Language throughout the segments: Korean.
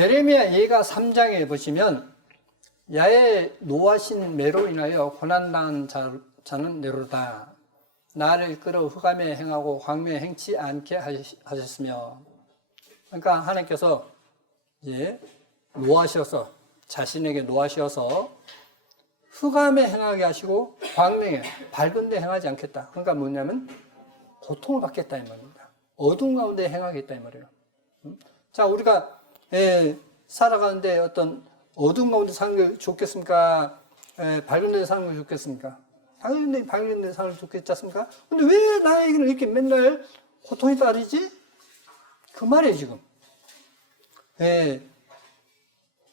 예레미야 예가 3장에 보시면 야의 노하신 매로 인하여 고난당한 자는 내로다. 나를 이끌어 흑암에 행하고 광명에 행치 않게 하셨으며. 그러니까 하나님께서 이제 노하셔서 자신에게 노하셔서 흑암에 행하게 하시고 광명에 밝은 데 행하지 않겠다. 그러니까 뭐냐면 고통을 받겠다 이 말입니다. 어두운 가운데 행하겠다 이 말이에요. 자, 우리가 살아가는데 어떤 어두운 가운데 사는 게 좋겠습니까? 밝은 데 사는 게 좋겠습니까? 당연히 밝은 데 사는 게 좋겠지 않습니까? 근데 왜 나에게는 이렇게 맨날 고통이 따르지? 그 말이에요, 지금.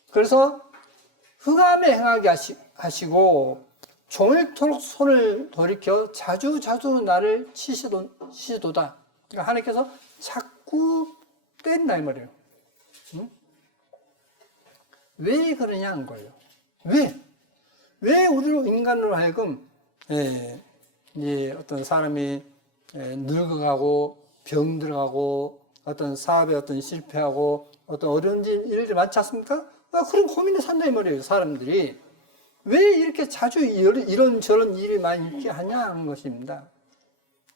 그래서 흑암에 행하게 하시고 종일토록 손을 돌이켜 자주 나를 치시도다. 그러니까 하나님께서 자꾸 때린다 이 말이에요. 응? 왜 그러냐는 거예요. 왜 우리로 인간으로 하여금 이제 어떤 사람이 늙어가고 병들어가고 어떤 사업에 어떤 실패하고 어떤 어려운 일들 많지 않습니까? 그런 고민에 산다 이 말이에요. 사람들이 왜 이렇게 자주 이런저런 일이 많이 있게 하냐는 것입니다.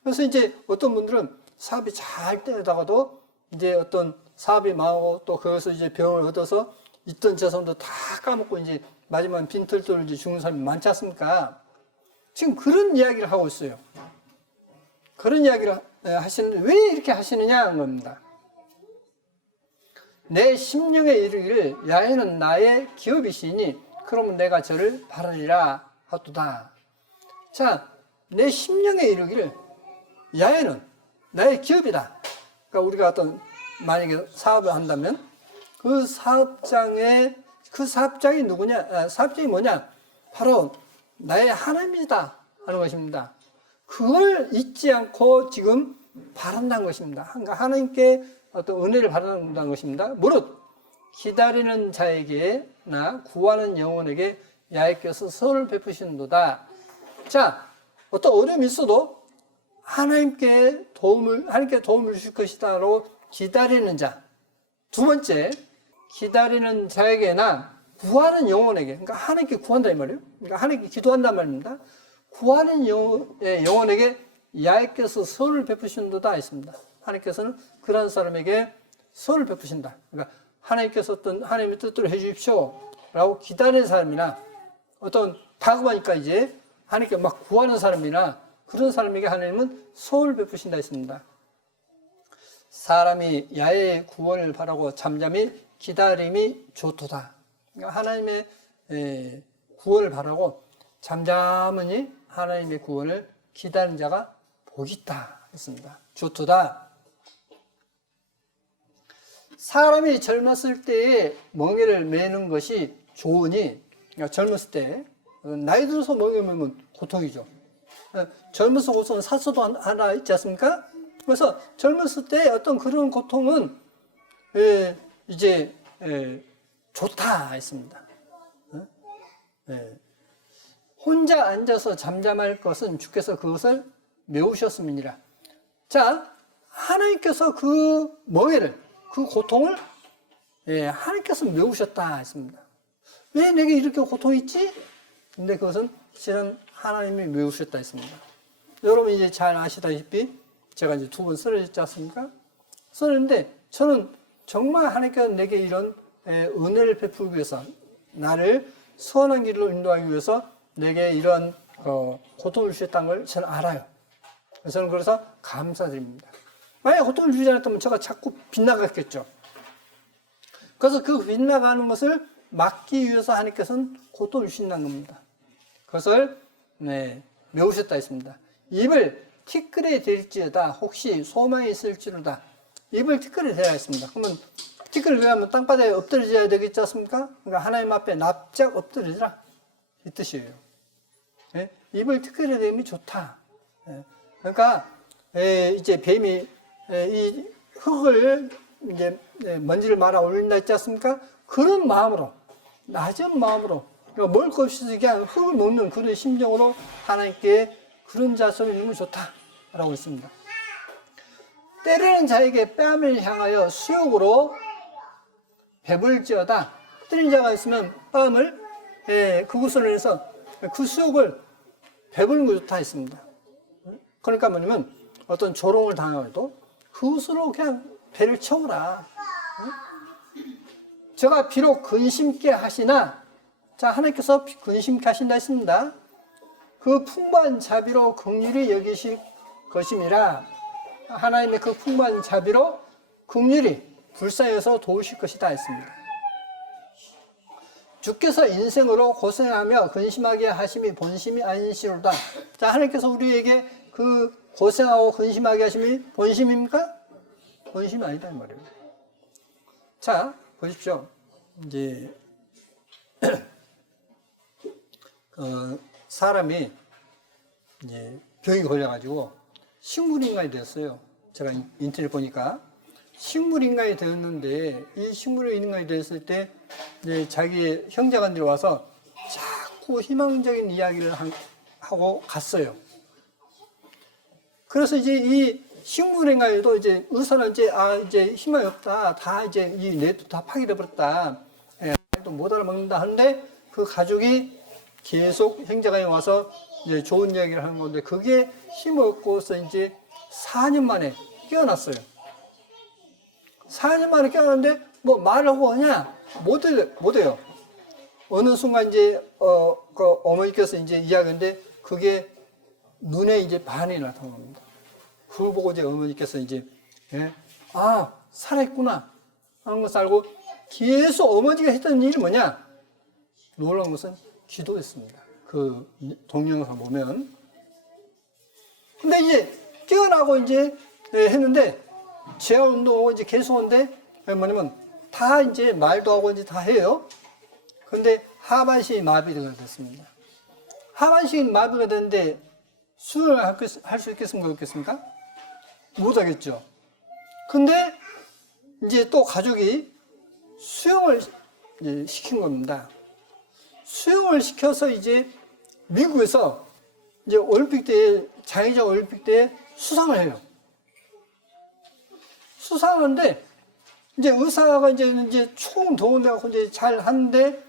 그래서 이제 어떤 분들은 사업이 잘 되다가도 이제 어떤 사업이 망하고 또 거기서 이제 병을 얻어서 있던 재산도 다 까먹고 이제 마지막에 빈털터로 이제 죽는 사람이 많지 않습니까? 지금 그런 이야기를 하고 있어요. 그런 이야기를 하시는데 왜 이렇게 하시느냐 하는 겁니다. 내 심령에 이르기를 야훼는 나의 기업이시니 그러면 내가 저를 바라리라 하도다. 자, 내 심령에 이르기를 야훼는 나의 기업이다. 그러니까 우리가 어떤 만약에 사업을 한다면 그 사업장이 누구냐? 사업장이 뭐냐? 바로 나의 하나님이다 하는 것입니다. 그걸 잊지 않고 지금 바란다는 것입니다. 그러니까 하나님께 어떤 은혜를 바란다는 것입니다. 무릇 기다리는 자에게나 구하는 영혼에게 야훼께서 선을 베푸시는도다. 자, 어떤 어려움이 있어도 하나님께 도움을 주실 것이다라고 기다리는 자. 두 번째, 기다리는 자에게나 구하는 영혼에게, 그러니까 하나님께 구한다 이 말이에요. 그러니까 하나님께 기도한단 말입니다. 구하는 영혼에게 야훼께서 선을 베푸신도다 했습니다. 하나님께서는 그런 사람에게 선을 베푸신다. 그러니까 하나님께서 어떤 하나님의 뜻대로 해주십시오 라고 기다리는 사람이나 어떤 다급하니까 이제 하나님께 막 구하는 사람이나 그런 사람에게 하나님은 선을 베푸신다 했습니다. 사람이 야훼의 구원을 바라고 잠잠히 기다림이 좋도다. 그러니까 하나님의 구원을 바라고 잠잠히 하나님의 구원을 기다리는 자가 복이 있다 했습니다. 좋도다. 사람이 젊었을 때에 멍에를 매는 것이 좋으니, 그러니까 젊었을 때 나이 들어서 멍에 매면 고통이죠. 젊어서 고통은 사소도 하나 있지 않습니까? 그래서 젊었을 때 어떤 그런 고통은 이제 좋다 했습니다. 혼자 앉아서 잠잠할 것은 주께서 그것을 메우셨음이니라. 자, 하나님께서 그 멍에를, 그 고통을 하나님께서 메우셨다 했습니다. 왜 내게 이렇게 고통이 있지? 근데 그것은 실은 하나님이 메우셨다 했습니다. 여러분 이제 잘 아시다시피 제가 이제 2번 쓰러졌지 않습니까? 쓰러졌는데 저는 정말 하나님께서 내게 이런 은혜를 베풀기 위해서 나를 선한 길로 인도하기 위해서 내게 이런 고통을 주셨다는 걸 저는 알아요. 저는 그래서 감사드립니다. 만약 고통을 주지 않았다면 제가 자꾸 빗나갔겠죠. 그래서 그 빗나가는 것을 막기 위해서 하나님께서는 고통을 주신다는 겁니다. 그것을 메우셨다 했습니다. 입을 티끌에 댈지어다 혹시 소망이 있을지로다. 입을 티끌에 대야 했습니다. 그러면 티끌을 대하면 땅바닥에 엎드려져야 되겠지 않습니까? 그러니까 하나님 앞에 납작 엎드려지라 이 뜻이에요. 입을 티끌에 대면 좋다. 그러니까 이제 뱀이 이 흙을 이제 먼지를 말아 올린다 했지 않습니까? 그런 마음으로 낮은 마음으로 그러니까 먹을 것 없이 그냥 흙을 먹는 그런 심정으로 하나님께 그런 자세로 있는 건 좋다라고 했습니다. 때리는 자에게 뺨을 향하여 수욕으로 배불지어다. 뜨린 자가 있으면 땀을 그곳을 해서 그 수욕을 배부른 것 좋다 했습니다. 그러니까 뭐냐면 어떤 조롱을 당하도 그것으로 그냥 배를 채우라. 제가 비록 근심케 하시나, 자, 하나님께서 근심케 하신다 했습니다. 그 풍부한 자비로 긍휼히 여기실 것임이라. 하나님의 그 풍부한 자비로 긍휼히 불쌍해서 도우실 것이다 했습니다. 주께서 인생으로 고생하며 근심하게 하심이 본심이 아니시로다. 자, 하나님께서 우리에게 그 고생하고 근심하게 하심이 본심입니까? 본심이 아니다 이 말이에요. 자, 보십시오. 이제 사람이 이제 병이 걸려가지고 식물인간이 됐어요. 제가 인터넷 보니까 식물인간이 되었는데, 이 식물인간이 됐을 때 이제 자기 형제간들이 와서 자꾸 희망적인 이야기를 하고 갔어요. 그래서 이제 이 식물인간에도 이제 의사는 이제 희망이 없다. 다 이제 이 뇌도 다 파괴돼 버렸다. 또 못 알아먹는다 하는데, 그 가족이 계속 형제간에 와서 이제 좋은 이야기를 하는 건데, 그게 힘을 얻고서 이제 4년 만에 깨어났어요. 4년 만에 깨어났는데 뭐 말하고 하냐? 못해요. 어느 순간 이제 그 어머니께서 이제 이야기인데, 그게 눈에 이제 반이 나타난 겁니다. 그걸 보고 이제 어머니께서 이제 아, 살아있구나 하는 것을 알고 계속 어머니가 했던 일이 뭐냐? 놀라운 것은 기도했습니다. 그 동영상 보면. 근데 이제 깨어나고 이제 했는데, 재활운동하고 이제 계속 하는데 뭐냐면 다 이제 말도 하고 이제 다 해요. 근데 하반신이 마비가 됐습니다. 하반신이 마비가 됐는데 수영을 할 수 있겠습니까? 없겠습니까? 못하겠죠. 근데 이제 또 가족이 수영을 이제 시킨 겁니다. 수영을 시켜서 이제 미국에서 이제 올림픽 때, 장애자 올림픽 때 수상을 해요. 수상하는데, 이제 의사가 이제 총 동원돼갖고 이제 잘 하는데,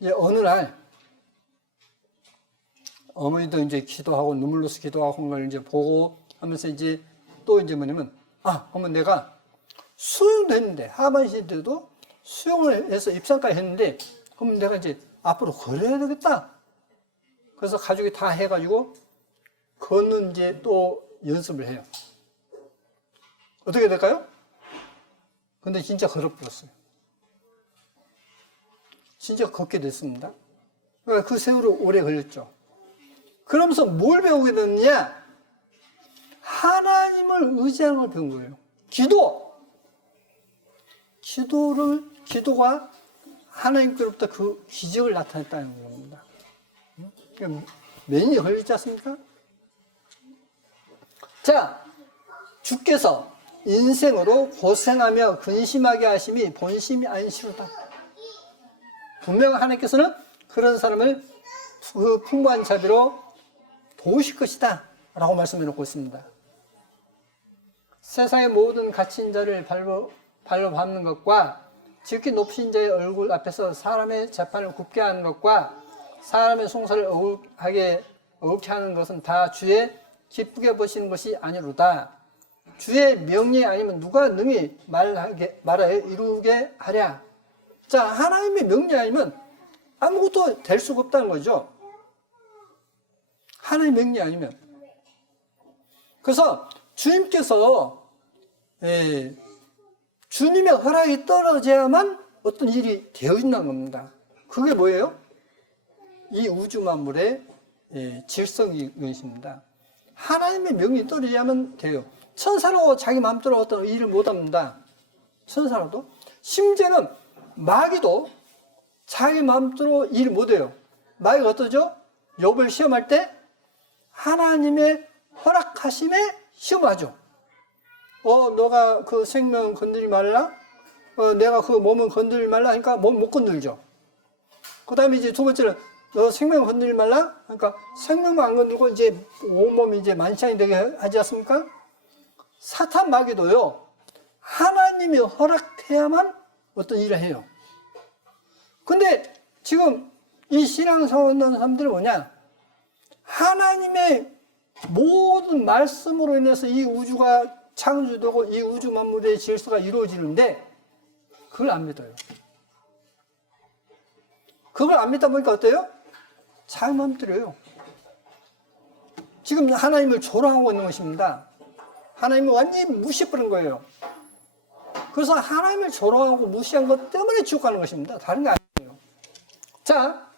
이제 어느 날, 어머니도 이제 기도하고 눈물로서 기도하고 한 걸 이제 보고 하면서 이제 또 이제 뭐냐면, 어머 내가 수영도 했는데, 하반신 때도 수영을 해서 입상까지 했는데, 그럼 내가 이제 앞으로 걸어야 되겠다. 그래서 가족이 다 해가지고, 걷는 이제 또 연습을 해요. 어떻게 될까요? 근데 진짜 걸어버렸어요. 진짜 걷게 됐습니다. 그러니까 그 세월이 오래 걸렸죠. 그러면서 뭘 배우게 됐느냐? 하나님을 의지하는 걸 배운 거예요. 기도가 하나님께로부터 그 기적을 나타냈다는 겁니다. 몇 년이 걸리지 않습니까? 자, 주께서 인생으로 고생하며 근심하게 하심이 본심이 아니시로다. 분명 하나님께서는 그런 사람을 그 풍부한 자비로 도우실 것이다 라고 말씀해 놓고 있습니다. 세상의 모든 갇힌 자를 발로 밟는 것과 지극히 높으신 자의 얼굴 앞에서 사람의 재판을 굽게 하는 것과 사람의 송사를 어울게 하는 것은 다 주의 기쁘게 보시는 것이 아니로다. 주의 명령이 아니면 누가 능히 말하여 이루게 하랴. 자, 하나님의 명령이 아니면 아무것도 될 수가 없다는 거죠. 하나님의 명령이 아니면. 그래서 주님께서 주님의 허락이 떨어져야만 어떤 일이 되어진다는 겁니다. 그게 뭐예요? 이 우주 만물의 질서이십니다. 하나님의 명령이 떨어져야만 돼요. 천사로 자기 마음대로 어떤 일을 못합니다. 천사로도. 심지어는 마귀도 자기 마음대로 일을 못해요. 마귀가 어떠죠? 욥을 시험할 때 하나님의 허락하심에 시험하죠. 너가 그 생명 건드리지 말라? 내가 그 몸은 건드리지 말라? 하니까 몸 못 건들죠. 그 다음에 이제 두 번째는 너 생명 건드리지 말라? 그러니까 생명만 안 건들고 이제 온몸이 이제 만찬이 되게 하지 않습니까? 사탄 마귀도요, 하나님이 허락해야만 어떤 일을 해요. 근데 지금 이 신앙생활 하는 사람들은 뭐냐? 하나님의 모든 말씀으로 인해서 이 우주가 창조되고 이 우주 만물의 질서가 이루어지는데 그걸 안 믿어요. 그걸 안 믿다 보니까 어때요? 자기 마음대로요. 지금 하나님을 조롱하고 있는 것입니다. 하나님을 완전히 무시해버린 거예요. 그래서 하나님을 조롱하고 무시한 것 때문에 지옥 가는 것입니다. 다른 게 아니에요. 자,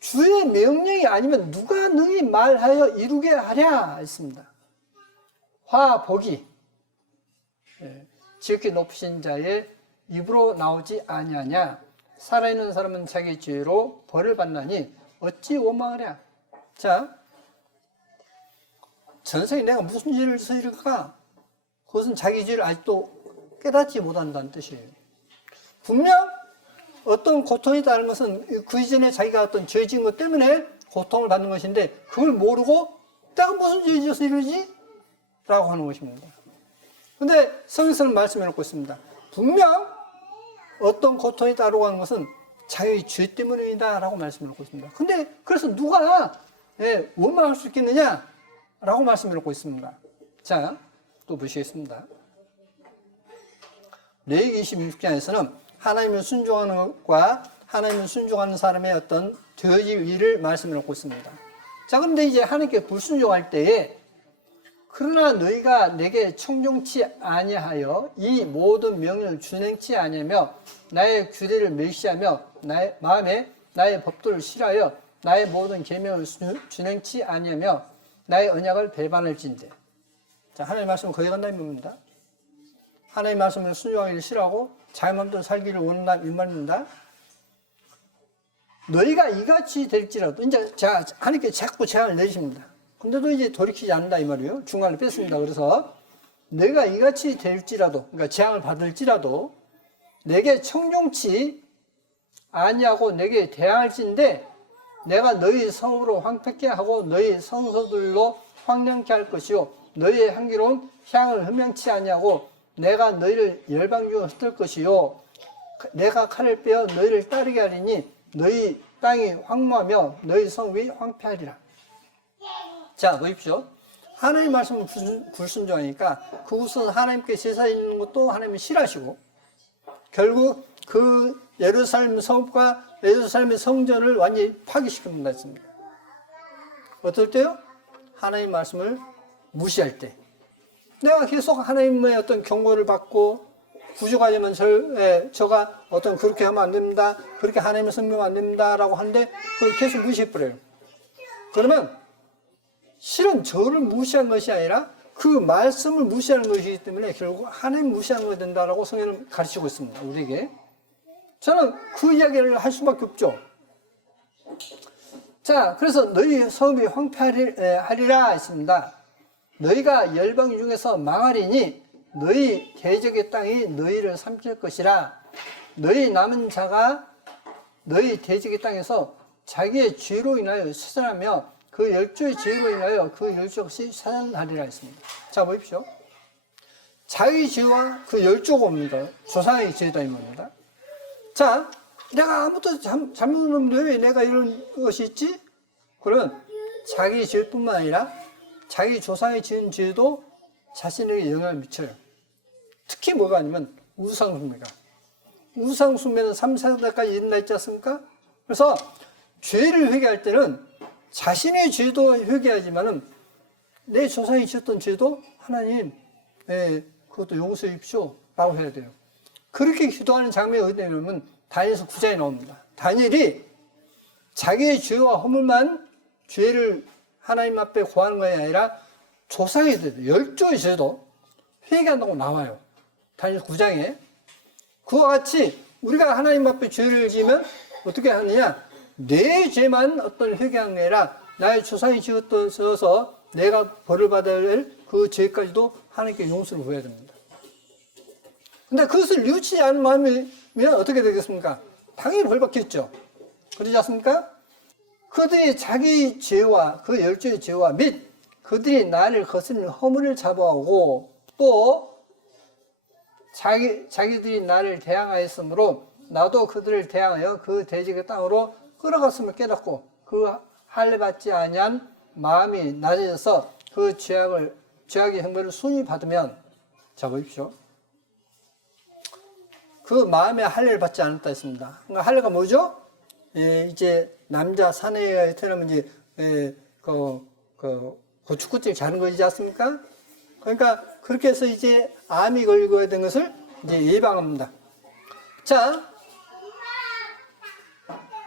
주의 명령이 아니면 누가 능히 말하여 이루게 하랴 했습니다. 화복이 지극히 높으신 자의 입으로 나오지 아니하냐. 살아있는 사람은 자기 죄로 벌을 받나니 어찌 원망하랴. 자, 전생에 내가 무슨 죄를 저지를까? 그것은 자기 죄를 아직도 깨닫지 못한다는 뜻이에요. 분명 어떤 고통이 따른 것은 그 이전에 자기가 어떤 죄 지은 것 때문에 고통을 받는 것인데 그걸 모르고 내가 무슨 죄 지어서 이러지? 라고 하는 것입니다. 근데 성경에서는 말씀해 놓고 있습니다. 분명 어떤 고통이 따르고 하는 것은 자기 죄 때문이다 라고 말씀해 놓고 있습니다. 근데 그래서 누가 원망할 수 있겠느냐? 라고 말씀해 놓고 있습니다. 자, 또 보시겠습니다. 레위기 26장에서는 하나님을 순종하는 것과 하나님을 순종하는 사람의 어떤 되어질 일을 말씀해 놓고 있습니다. 자, 그런데 이제 하나님께 불순종할 때에 그러나 너희가 내게 청종치 아니하여 이 모든 명령을 준행치 아니하며 나의 규례를 멸시하며 나의 마음에 나의 법도를 싫어하여 나의 모든 계명을 준행치 아니하며 나의 언약을 배반할진대. 자, 하나님의 말씀을 거역한다는 겁니다. 하나님의 말씀을 순종하기를 싫어하고 자기 마음대로 살기를 원한다 이 말입니다. 너희가 이같이 될지라도 이제 자 하나님께 자꾸 제한을 내리십니다. 근데도 이제 돌이키지 않는다 이 말이에요. 중간에 뺐습니다. 그래서 내가 이같이 될지라도, 그러니까 재앙을 받을지라도 내게 청종치 아니하고 내게 대항할진데 내가 너희 성으로 황폐케 하고 너희 성소들로 황량케 할 것이요 너희의 향기로운 향을 흠명치 아니하고 내가 너희를 열방 중에 흩을 것이요 내가 칼을 빼어 너희를 따르게 하리니 너희 땅이 황무하며 너희 성이 황폐하리라. 자, 보십시오. 하나님 말씀을 불순종하니까 그곳은 하나님께 제사 있는 것도 하나님이 싫어하시고 결국 그 예루살렘 성읍과 예루살렘의 성전을 완전히 파괴시킵니다 했습니다. 어떨 때요? 하나님 말씀을 무시할 때. 내가 계속 하나님의 어떤 경고를 받고 구조가 되면 저가 어떤 그렇게 하면 안 됩니다. 그렇게 하나님을 섬기면 안 됩니다. 라고 하는데 그걸 계속 무시해버려요. 그러면 실은 저를 무시한 것이 아니라 그 말씀을 무시하는 것이기 때문에 결국 하나님 무시하는 것이 된다라고 성경은 가르치고 있습니다. 우리에게. 저는 그 이야기를 할 수밖에 없죠. 자, 그래서 너희 성읍이 황폐하리라 했습니다. 너희가 열방 중에서 망하리니 너희 대적의 땅이 너희를 삼킬 것이라. 너희 남은 자가 너희 대적의 땅에서 자기의 죄로 인하여 쇠잔하며 그 열조의 죄로 인하여 그 열조 없이 사단하리라 했습니다. 자, 보십시오. 자기 죄와 그 열조가 옵니다. 조상의 죄다 이 말입니다. 자, 내가 아무것도 잘못 없는데 왜 내가 이런 것이 있지? 그러면 자기 죄뿐만 아니라 자기 조상이 지은 죄도 자신에게 영향을 미쳐요. 특히 뭐가 아니면 우상숭배가. 우상숭배는 3, 4대까지 이른다 했지 않습니까? 그래서 죄를 회개할 때는 자신의 죄도 회개하지만은 내 조상이 지었던 죄도 하나님, 그것도 용서해 주십시오. 라고 해야 돼요. 그렇게 기도하는 장면이 어디 나오냐면 다니엘서 9장에 나옵니다. 다니엘이 자기의 죄와 허물만 죄를 하나님 앞에 고하는 것이 아니라 조상의 죄도, 열조의 죄도 회개한다고 나와요. 다니엘서 9장에. 그와 같이 우리가 하나님 앞에 죄를 지으면 어떻게 하느냐? 내 죄만 어떤 회개한 게 아니라 나의 조상이 지어서 내가 벌을 받아야 할 그 죄까지도 하나님께 용서를 구해야 됩니다. 근데 그것을 뉘우치지 않은 마음이면 어떻게 되겠습니까? 당연히 벌 받겠죠. 그러지 않습니까? 그들이 자기 죄와 그 열조의 죄와 및 그들이 나를 거스르는 허물을 잡아오고 또 자기들이 나를 대항하였으므로 나도 그들을 대항하여 그 대적의 땅으로 끌어갔음을 깨닫고 그 할례 받지 아니한 마음이 낮아져서 그 죄악의 형벌을 순히 받으면, 자 보십시오. 그 마음에 할례를 받지 않았다 했습니다. 그러니까 할례가 뭐죠? 이제 남자 사내에 태어나면 이제 고추꽃을 자는 것이지 않습니까? 그러니까 그렇게 해서 이제 암이 걸리게 된 것을 이제 예방합니다. 자,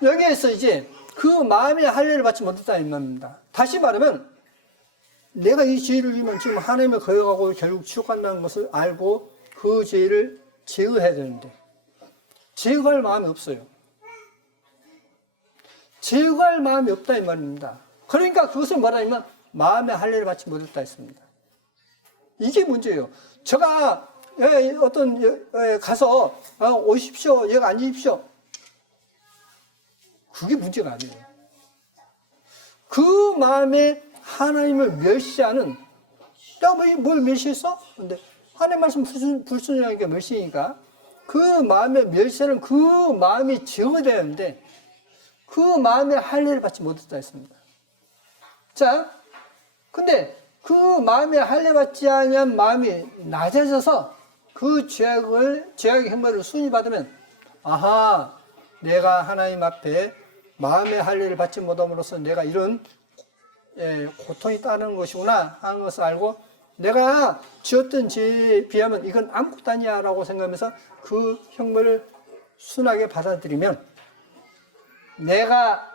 여기에서 이제 그 마음의 할례를 받지 못했다 이 말입니다. 다시 말하면 내가 이 죄를 지으면 지금 하나님을 거역하고 결국 지옥 간다는 것을 알고 그 죄를 제어해야 되는데 제어할 마음이 없어요. 제어할 마음이 없다 이 말입니다. 그러니까 그것을 말하면 마음의 할례를 받지 못했다 했습니다. 이게 문제예요. 제가 가서 오십시오, 여기 앉으십시오. 그게 문제가 아니에요. 그 마음에 하나님을 멸시하는, 내가 뭘 멸시했어? 근데 하나님 말씀 불순종하니까 멸시니까 그 마음의 멸시하는 그 마음이 제어돼야 하는데 그 마음의 할례를 받지 못했다 했습니다. 자, 근데 그 마음에 할례 받지 아니한 마음이 낮아져서 그 죄악의 형벌을 순히 받으면, 아하, 내가 하나님 앞에 마음의 할례를 받지 못함으로써 내가 이런 고통이 따르는 것이구나 하는 것을 알고 내가 지었던 죄에 비하면 이건 아무것도 아니야 라고 생각하면서 그 형벌을 순하게 받아들이면 내가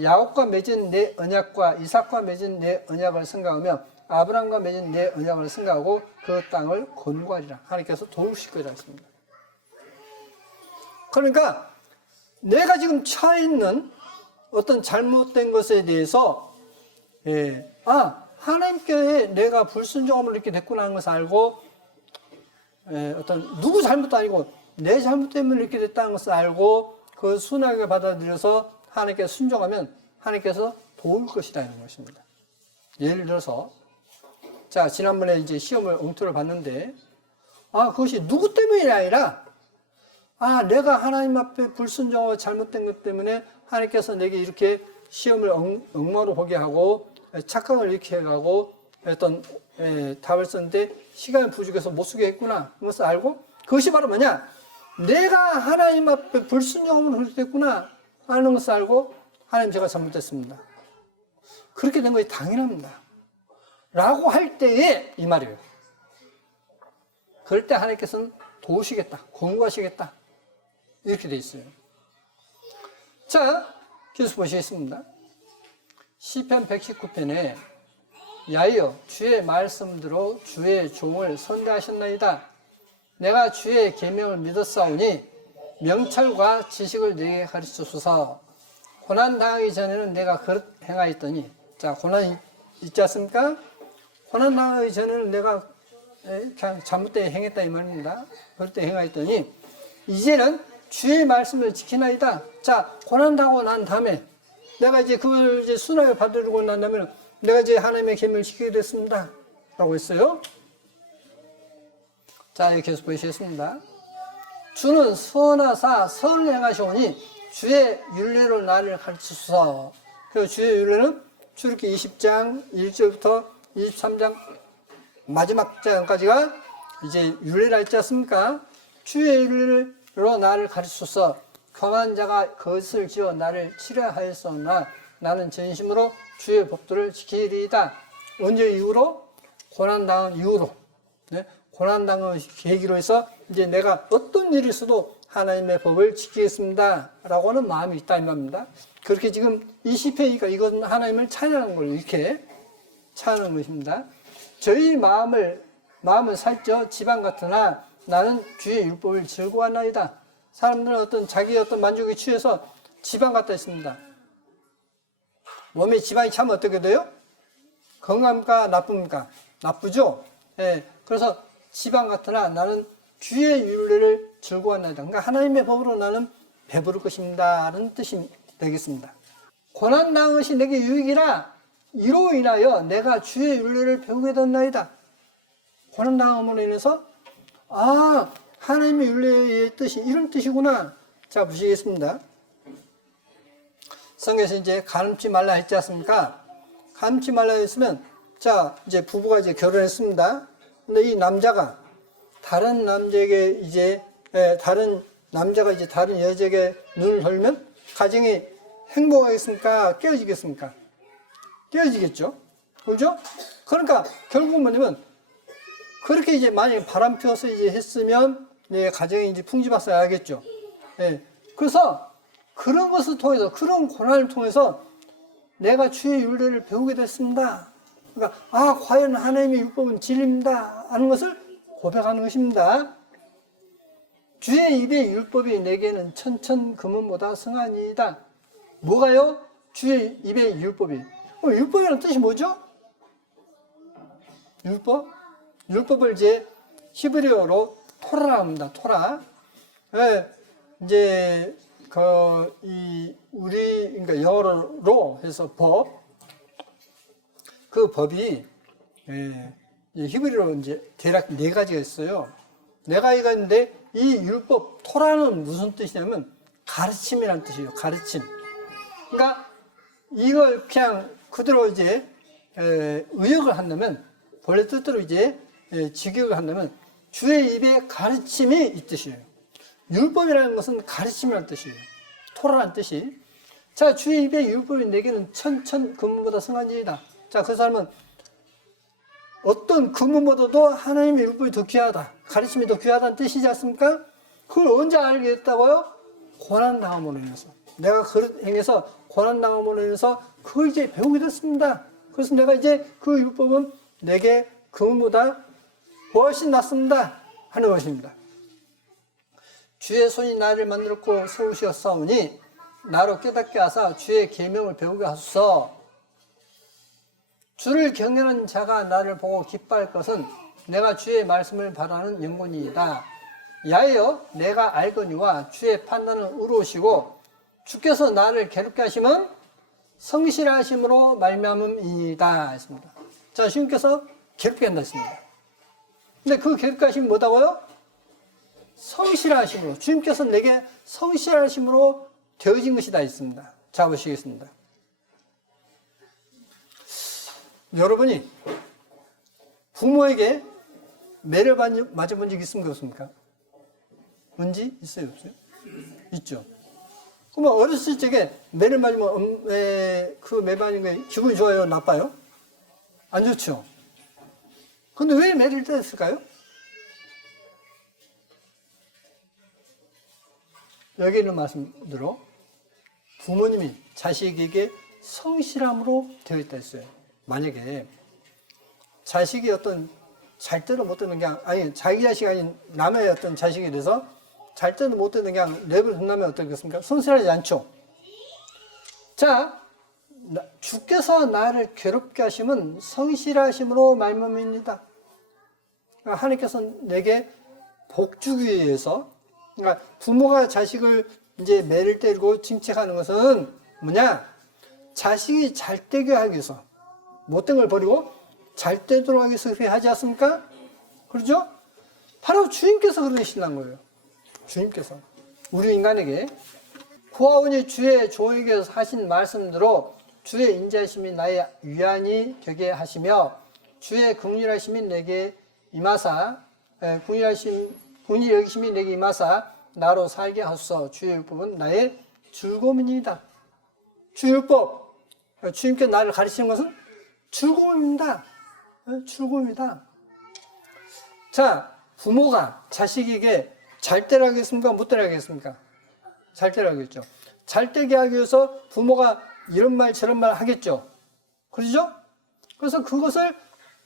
야곱과 맺은 내 언약과 이삭과 맺은 내 언약을 생각하며 아브라함과 맺은 내 언약을 생각하고 그 땅을 권고하리라. 하나님께서 도우실 거라 했습니다. 그러니까 내가 지금 처해 있는 어떤 잘못된 것에 대해서 하나님께 내가 불순종함을 이렇게 됐구나 하는 것을 알고 어떤 누구 잘못도 아니고 내 잘못 때문에 이렇게 됐다는 것을 알고 그 순하게 받아들여서 하나님께 순종하면 하나님께서 도울 것이라는 것입니다. 예를 들어서 자, 지난번에 이제 시험을 엉터를 봤는데 그것이 누구 때문이 아니라 내가 하나님 앞에 불순종하고 잘못된 것 때문에 하나님께서 내게 이렇게 시험을 엉망으로 보게 하고 착각을 이렇게 해가고 어떤 답을 썼는데 시간이 부족해서 못 쓰게 했구나 그것을 알고 그것이 바로 뭐냐, 내가 하나님 앞에 불순종함으로 그랬구나 하는 것을 알고 하나님 제가 잘못했습니다, 그렇게 된 것이 당연합니다 라고 할 때에 이 말이에요. 그럴 때 하나님께서는 도우시겠다, 권고하시겠다 이렇게 돼 있어요. 자, 계속 보시겠습니다. 시편 119편에 야여 주의 말씀대로 주의 종을 선대하셨나이다. 내가 주의 계명을 믿었사오니 명철과 지식을 내게 가르쳐주소서. 고난 당하기 전에는 내가 그릇 행하였더니, 자, 고난이 있지 않습니까? 고난 당하기 전에는 내가 그냥 잘못되게 행했다 이 말입니다. 그럴 때 행하였더니 이제는 주의 말씀을 지키나이다. 자, 고난 당하고 난 다음에 내가 이제 그걸 이제 순하게 받아들고 난 다음에 내가 이제 하나님의 계명을 지키게 됐습니다 라고 했어요. 자, 여기 계속 보시겠습니다. 주는 선하사 선을 행하시오니 주의 율례로 나를 가르치소서. 그 주의 율례는 출애굽기 20장 1절부터 23장 마지막 장까지가 이제 율례라 했지 않습니까? 주의 율례로 나를 가르치소서. 경한 자가 그것을 지어 나를 치료하였으나 나는 전심으로 주의 법도를 지키리이다. 언제 이후로? 고난당한 이후로. 네? 고난당한 계기로 해서 이제 내가 어떤 일이 있어도 하나님의 법을 지키겠습니다 라고 하는 마음이 있다 이 말입니다. 그렇게 지금 이 시편이니까 이건 하나님을 찬양하는 걸로 이렇게 찬양하는 것입니다. 저희 마음은 살쪄 지방 같으나 나는 주의 율법을 즐거워하나이다. 사람들은 어떤 자기의 어떤 만족에 취해서 지방 같다 했습니다. 몸에 지방이 차면 어떻게 돼요? 건강합니까? 나쁩니까? 나쁘죠? 예. 그래서 지방 같으나 나는 주의 율례를 즐거워하나이다. 그러니까 하나님의 법으로 나는 배부를 것입니다 라는 뜻이 되겠습니다. 고난당한 것이 내게 유익이라 이로 인하여 내가 주의 율례를 배우게 됐나이다. 고난당함으로 인해서 하나님의 율례의 뜻이 이런 뜻이구나. 자, 보시겠습니다. 성경에서 이제 가늠치 말라 했지 않습니까? 가늠치 말라 했으면, 자, 이제 부부가 이제 결혼했습니다. 근데 이 남자가 다른 남자에게 이제, 다른 남자가 이제 다른 여자에게 눈을 돌면 가정이 행복하겠습니까? 깨어지겠습니까? 깨어지겠죠? 그죠? 그러니까 결국은 뭐냐면, 그렇게 이제 만약에 바람 피워서 이제 했으면, 네, 가정이 이제 풍지박산하겠죠. 예. 그래서 그런 것을 통해서, 그런 고난을 통해서 내가 주의 율례를 배우게 됐습니다. 그러니까, 아, 과연 하나님의 율법은 진리입니다. 하는 것을 고백하는 것입니다. 주의 입의 율법이 내게는 천천 금은보다 승하니이다. 뭐가요? 주의 입의 율법이. 율법이라는 뜻이 뭐죠? 율법? 율법을 이제 히브리어로 토라라고 합니다. 토라. 예, 이제 그러니까 영어로 해서 법. 그 법이 히브리어로 이제 대략 4가지가 있어요. 4가지가 있는데 이 율법 토라는 무슨 뜻이냐면 가르침이라는 뜻이에요. 가르침. 그러니까 이걸 그냥 그대로 이제 의역을 한다면, 본래 뜻대로 이제 직역을 한다면 주의 입에 가르침이 이 뜻이에요. 율법이라는 것은 가르침이라는 뜻이에요. 토라라는 뜻이. 자, 주의 입에 율법이 내게는 천천 금은보다 승한지이다. 자, 그 사람은 어떤 금은보다도 하나님의 율법이 더 귀하다. 가르침이 더 귀하다는 뜻이지 않습니까? 그걸 언제 알게 됐다고요? 고난당함으로 인해서. 내가 그릇 행해서 고난당함으로 인해서 그걸 이제 배우게 됐습니다. 그래서 내가 이제 그 율법은 내게 금은보다 훨씬 낫습니다. 하는 것입니다. 주의 손이 나를 만들었고 세우셨사오니 나로 깨닫게 하사 주의 계명을 배우게 하소서. 주를 경외하는 자가 나를 보고 기뻐할 것은 내가 주의 말씀을 바라는 영혼이다. 야여 내가 알거니와 주의 판단은 의로우시고 주께서 나를 괴롭게 하심은 성실하심으로 말미암음이다 했습니다. 자, 주님께서 괴롭게 한다 했습니다. 근데 그 괴롭게 하심이 뭐다고요? 성실하심으로. 주님께서 내게 성실하심으로 되어진 것이다 했습니다. 자, 보시겠습니다. 여러분이 부모에게 매를 맞아본 적 있습니까? 없습니까? 뭔지 있어요? 없어요? 있죠. 그러면 어렸을 적에 매를 맞으면 그 매 맞는 게 기분이 좋아요? 나빠요? 안 좋죠. 근데 왜 매를 때렸을까요? 여기 있는 말씀대로 부모님이 자식에게 성실함으로 되어 있다 했어요. 만약에 자식이 어떤 잘 때도 못 듣는 게 아니 자기 자식이 아닌 남의 어떤 자식에 대해서 잘 때도 못 듣는 게 랩을 듣는다면 어떻겠습니까? 성실하지 않죠. 자, 주께서 나를 괴롭게 하심은 성실하심으로 말씀입니다. 그러니까 하나님께서 내게 복 주기 위해서, 그러니까 부모가 자식을 이제 매를 때리고 징책하는 것은 뭐냐? 자식이 잘 되게 하기 위해서, 못된 걸 버리고 잘 되도록 하기 위해서 그렇게 하지 않습니까? 그렇죠? 바로 주님께서 그러신다는 거예요. 주님께서 우리 인간에게 구하오니 주의 종에게 하신 말씀대로 주의 인자하심이 나의 위안이 되게 하시며 주의 긍휼하심이 내게 임하사 긍휼히 여기심이 내게 임하사 나로 살게 하소서. 주의 율법은 나의 즐거움이니이다. 주의 율법, 주님께 나를 가르치는 것은 즐거움입니다. 즐거움이다. 자, 부모가 자식에게 잘 되라 하겠습니까? 못 되라 하겠습니까? 잘 되라 하겠죠. 잘 되게 하기 위해서 부모가 이런 말 저런 말 하겠죠. 그렇죠? 그래서 그것을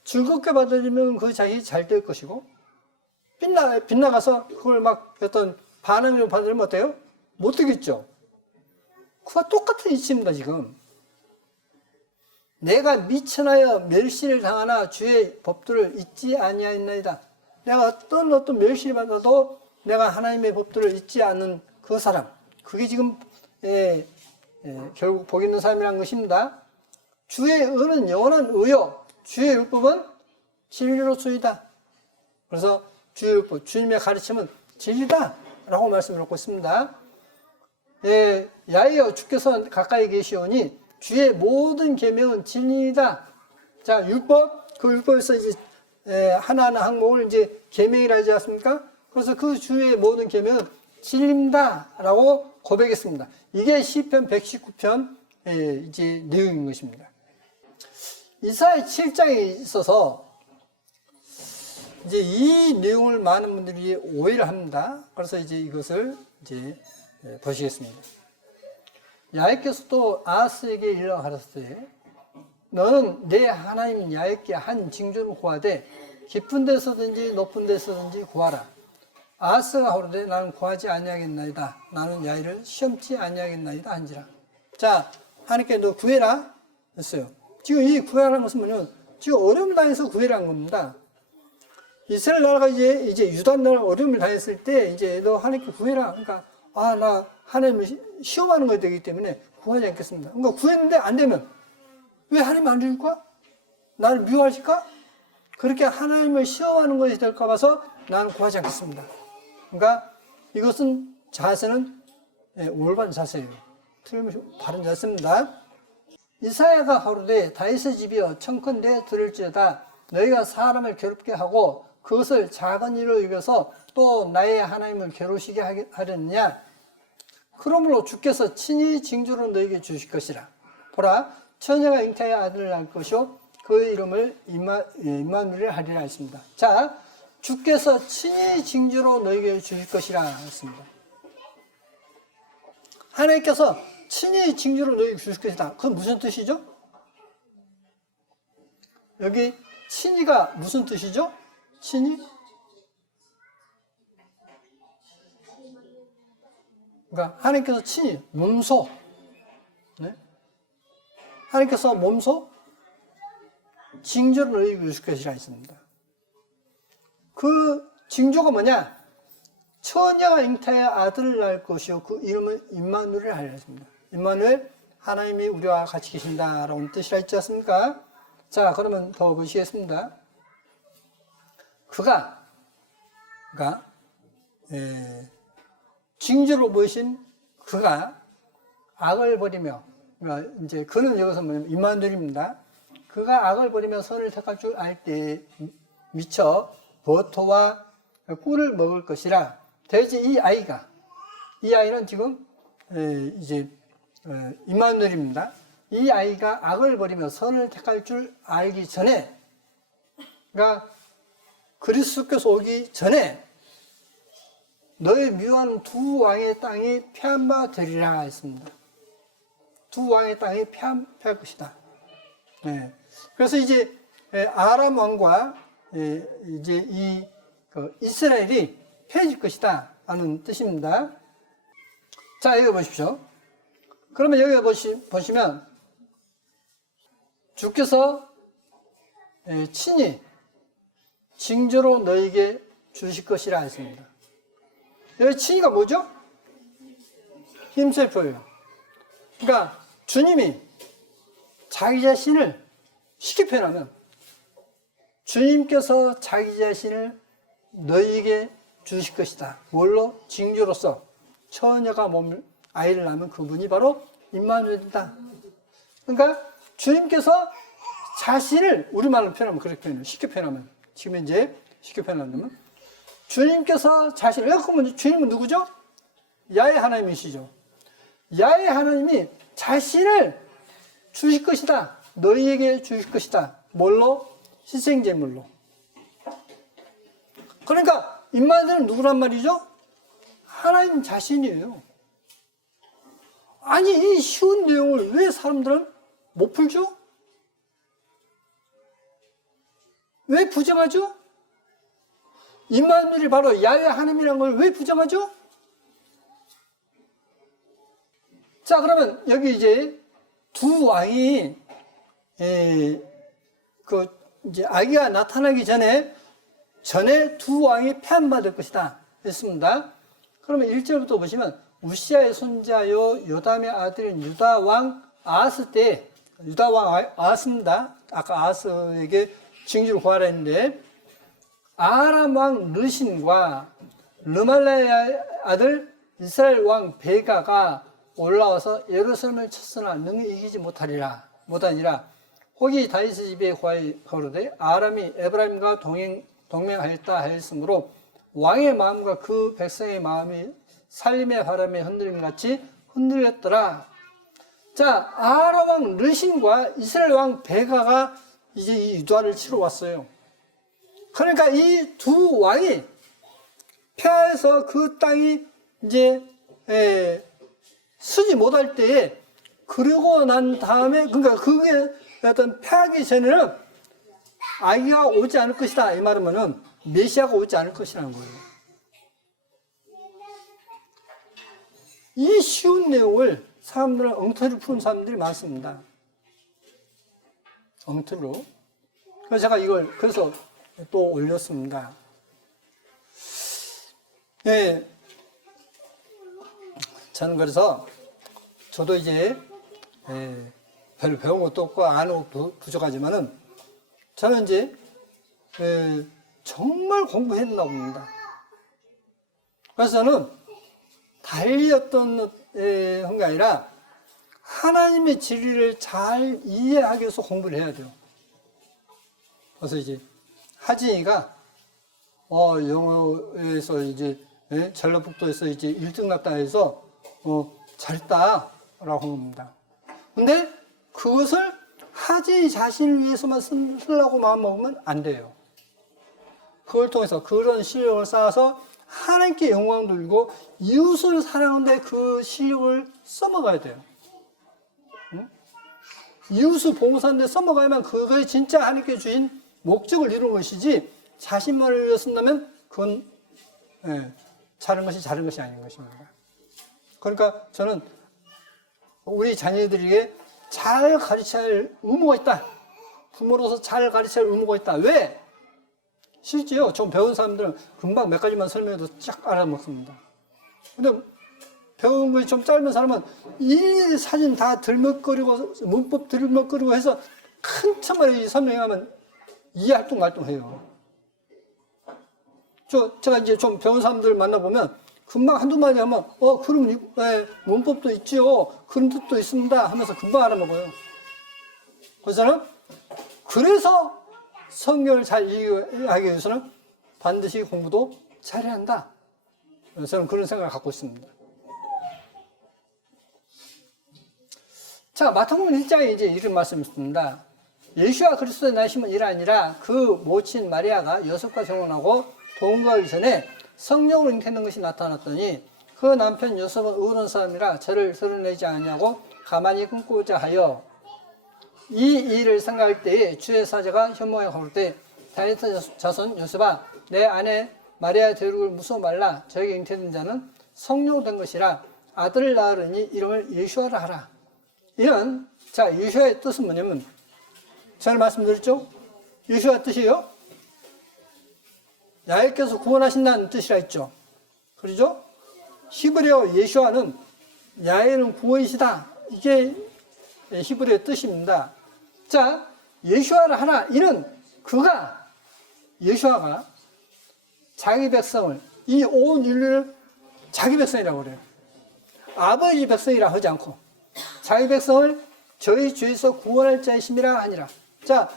즐겁게 받아들이면 그 자식이 잘 될 것이고, 빗나가서 그걸 막 어떤 반항으로 받아들이면 어때요? 못 되겠죠. 그와 똑같은 이치입니다, 지금. 내가 미천하여 멸시를 당하나 주의 법도를 잊지 아니하였나이다. 내가 어떤 멸시를 받아도 내가 하나님의 법도를 잊지 않는 그 사람, 그게 지금 결국 복 있는 삶이라는 것입니다. 주의 의는 영원한 의요, 주의 율법은 진리로소이다. 그래서 주의 율법, 주님의 가르침은 진리다 라고 말씀을 하고 있습니다. 예, 야이여 주께서 가까이 계시오니 주의 모든 계명은 진리이다. 자, 율법, 그 율법에서 이제 하나하나 항목을 이제 계명이라 하지 않습니까? 그래서 그 주의 모든 계명은 진리다라고 고백했습니다. 이게 시편 119편 이제 내용인 것입니다. 이사야 7장에 있어서 이제 이 내용을 많은 분들이 오해를 합니다. 그래서 이제 이것을 이제 보시겠습니다. 야훼께서도 아하스에게 일러 가라사대 너는 내 하나님 야훼께 한 징조를 구하되 깊은 데서든지 높은 데서든지 구하라. 아하스가 하루되 나는 구하지 아니하겠나이다. 나는 야훼를 시험치 아니하겠나이다 한지라. 자, 하나님께 너 구해라 했어요. 지금 이 구해라는 것은 뭐냐면 지금 어려움을 당해서 구해라는 겁니다. 이스라엘 나라가 이제 유다 나라가 어려움을 당했을 때 이제 너 하나님께 구해라. 그러니까 나 하나님을 시험하는 것이 되기 때문에 구하지 않겠습니다. 그러니까 구했는데 안 되면 왜 하나님 안 줄까? 나를 미워하실까? 그렇게 하나님을 시험하는 것이 될까 봐서 나는 구하지 않겠습니다. 그러니까 이것은 자세는 올바른 자세예요. 바른 자세입니다. 이사야가 하루되 다윗의 집이여 청컨대 들을지어다 너희가 사람을 괴롭게 하고 그것을 작은 일로 여겨서 또 나의 하나님을 괴로우시게 하려느냐? 그러므로 주께서 친히 징조로 너희에게 주실 것이라. 보라, 처녀가 잉태하여 아들을 낳을 것이요 그 이름을 임마누엘 하리라 했습니다. 자, 주께서 친히 징조로 너희에게 주실 것이라 했습니다. 하나님께서 친히 징조로 너희에게 주실 것이다. 그건 무슨 뜻이죠? 여기 친히가 무슨 뜻이죠? 친히? 그러니까 하나님께서 친히 몸소, 네? 하나님께서 몸소 징조를 너희에게 주실 것이라 했습니다. 그 징조가 뭐냐? 처녀가 잉태하여 아들을 낳을 것이요 그 이름은 임마누엘 하리라 했습니다. 임마누엘, 하나님이 우리와 같이 계신다라는 뜻이라 했지 않습니까? 자, 그러면 더 보시겠습니다. 그가 징조로 보이신 그가 악을 버리며, 그러니까 이제 그는 여기서 뭐냐면 임마누엘입니다. 그가 악을 버리며 선을 택할 줄 알 때 미쳐 버터와 꿀을 먹을 것이라. 대체 이 아이는 지금 이제 임마누엘입니다. 이 아이가 악을 버리며 선을 택할 줄 알기 전에, 그러니까 그리스도께서 오기 전에 너의 미워하는 두 왕의 땅이 패한바 되리라 했습니다. 두 왕의 땅이 패할 것이다. 네. 그래서 이제 아람 왕과 이제 이스라엘이 패해질 것이다 하는 뜻입니다. 자, 여기 보십시오. 그러면 여기 보시면 주께서 친히 징조로 너에게 주실 것이라 했습니다. 여기 친히가 뭐죠? 힘셀프예요. 그러니까 주님이 자기 자신을 쉽게 표현하면 주님께서 자기 자신을 너에게 주실 것이다. 뭘로? 징조로서 처녀가 아이를 낳으면 그분이 바로 임마누엘이다. 그러니까 주님께서 자신을 우리말로 표현하면 그렇게 표현해요. 쉽게 표현하면 지금 이제 쉽게 표현하면 주님께서 자신을 그러면 주님은 누구죠? 야훼 하나님이시죠. 야훼 하나님이 자신을 주실 것이다. 너희에게 주실 것이다. 뭘로? 희생제물로. 그러니까 임마누엘은 누구란 말이죠? 하나님 자신이에요. 아니 이 쉬운 내용을 왜 사람들은 못 풀죠? 왜 부정하죠? 임마누엘이 바로 야훼 하나님이라는 걸 왜 부정하죠? 자, 그러면 여기 이제 두 왕이 이제 아기가 나타나기 전에 두 왕이 패한받을 것이다 했습니다. 그러면 1절부터 보시면 우시아의 손자요 요담의 아들인 유다 왕 아하스 때, 유다 왕 아하스입니다. 아까 아하스에게 징조를 구하라 했는데 아람 왕 르신과 르말라의 아들 이스라엘 왕 베가가 올라와서 예루살렘을 쳤으나 능히 이기지 못하니라. 혹이 다윗의 집에 거르되 아람이 에브라임과 동맹하였다 하였으므로 왕의 마음과 그 백성의 마음이 살림의 바람에 흔들림같이 흔들렸더라. 자, 아람 왕 르신과 이스라엘 왕 베가가 이제 이 유다를 치러 왔어요. 그러니까 이 두 왕이 패해서 그 땅이 이제 쓰지 못할 때에, 그러고 난 다음에, 그러니까 그게 어떤 패하기 전에는 아기가 오지 않을 것이다, 이 말이면은 메시아가 오지 않을 것이라는 거예요. 이 쉬운 내용을 사람들은 엉터리로 푸는 사람들이 많습니다. 엉터리로. 그래서 제가 이걸 그래서 또 올렸습니다. 예. 저는 그래서 저도 이제 별로 배운 것도 없고 아는 것도 부족하지만은 저는 이제 정말 공부해야 된다고 봅니다. 그래서 저는 달리 어떤 게 아니라 하나님의 진리를 잘 이해하기 위해서 공부를 해야 돼요. 그래서 이제 하진이가 영어에서 이제 전라북도에서 이제 1등 났다 해서 잘했다라고 합니다. 근데 그것을 하진이 자신을 위해서만 쓰려고 마음먹으면 안 돼요. 그걸 통해서 그런 실력을 쌓아서 하나님께 영광 돌리고 이웃을 사랑하는데 그 실력을 써먹어야 돼요. 응? 이웃을 봉사하는데 써먹어야만 그거에 진짜 하나님께 주신 목적을 이루는 것이지, 자신만을 위해 쓴다면 그건 자른 것이 아닌 것입니다. 그러니까 저는 우리 자녀들에게 잘 가르쳐야 할 의무가 있다. 부모로서 잘 가르쳐야 할 의무가 있다. 왜? 실제요, 좀 배운 사람들은 금방 몇 가지만 설명해도 쫙 알아먹습니다. 근데 배운 것이 좀 짧은 사람은 일일이 사진 다 들먹거리고 문법 들먹거리고 해서 큰 첨을 설명하면 이해할뚱말뚱해요. 제가 이제 좀 배운 사람들 만나보면 금방 한두 마디 하면 그럼 문법도 있지요, 그런 뜻도 있습니다 하면서 금방 알아먹어요. 그래서 성경을 잘 이해하기 위해서는 반드시 공부도 잘해야 한다. 저는 그런 생각을 갖고 있습니다. 자, 마태복음 1장에 이제 이런 말씀이 있습니다. 예수와 그리스도의 나심은 일 아니라 그 모친 마리아가 요셉과 결혼하고 동거하기 전에 성령으로 잉태하는 것이 나타났더니 그 남편 요셉은 의로운 사람이라 저를 드러내지 않냐고 가만히 끊고자 하여 이 일을 생각할 때에 주의 사자가 현몽에 걸을 때 다윗의 자손 요셉아, 내 아내 마리아의 대륙을 무서워 말라. 저에게 잉태된 자는 성령으로 된 것이라. 아들을 낳으려니 이름을 예수아라 하라. 이런, 자, 예수아의 뜻은 뭐냐면, 잘 말씀드렸죠? 예수아 뜻이에요? 야훼께서 구원하신다는 뜻이라 했죠. 그러죠? 히브리어 예수아는 야훼는 구원이시다. 이게 히브리어 뜻입니다. 자, 예수아를 하라. 이는 예수아가 자기 백성을, 이 온 인류를 자기 백성이라고 그래요. 아버지 백성이라 하지 않고 자기 백성을 저희 주에서 구원할 자이심이라 하니라. 자,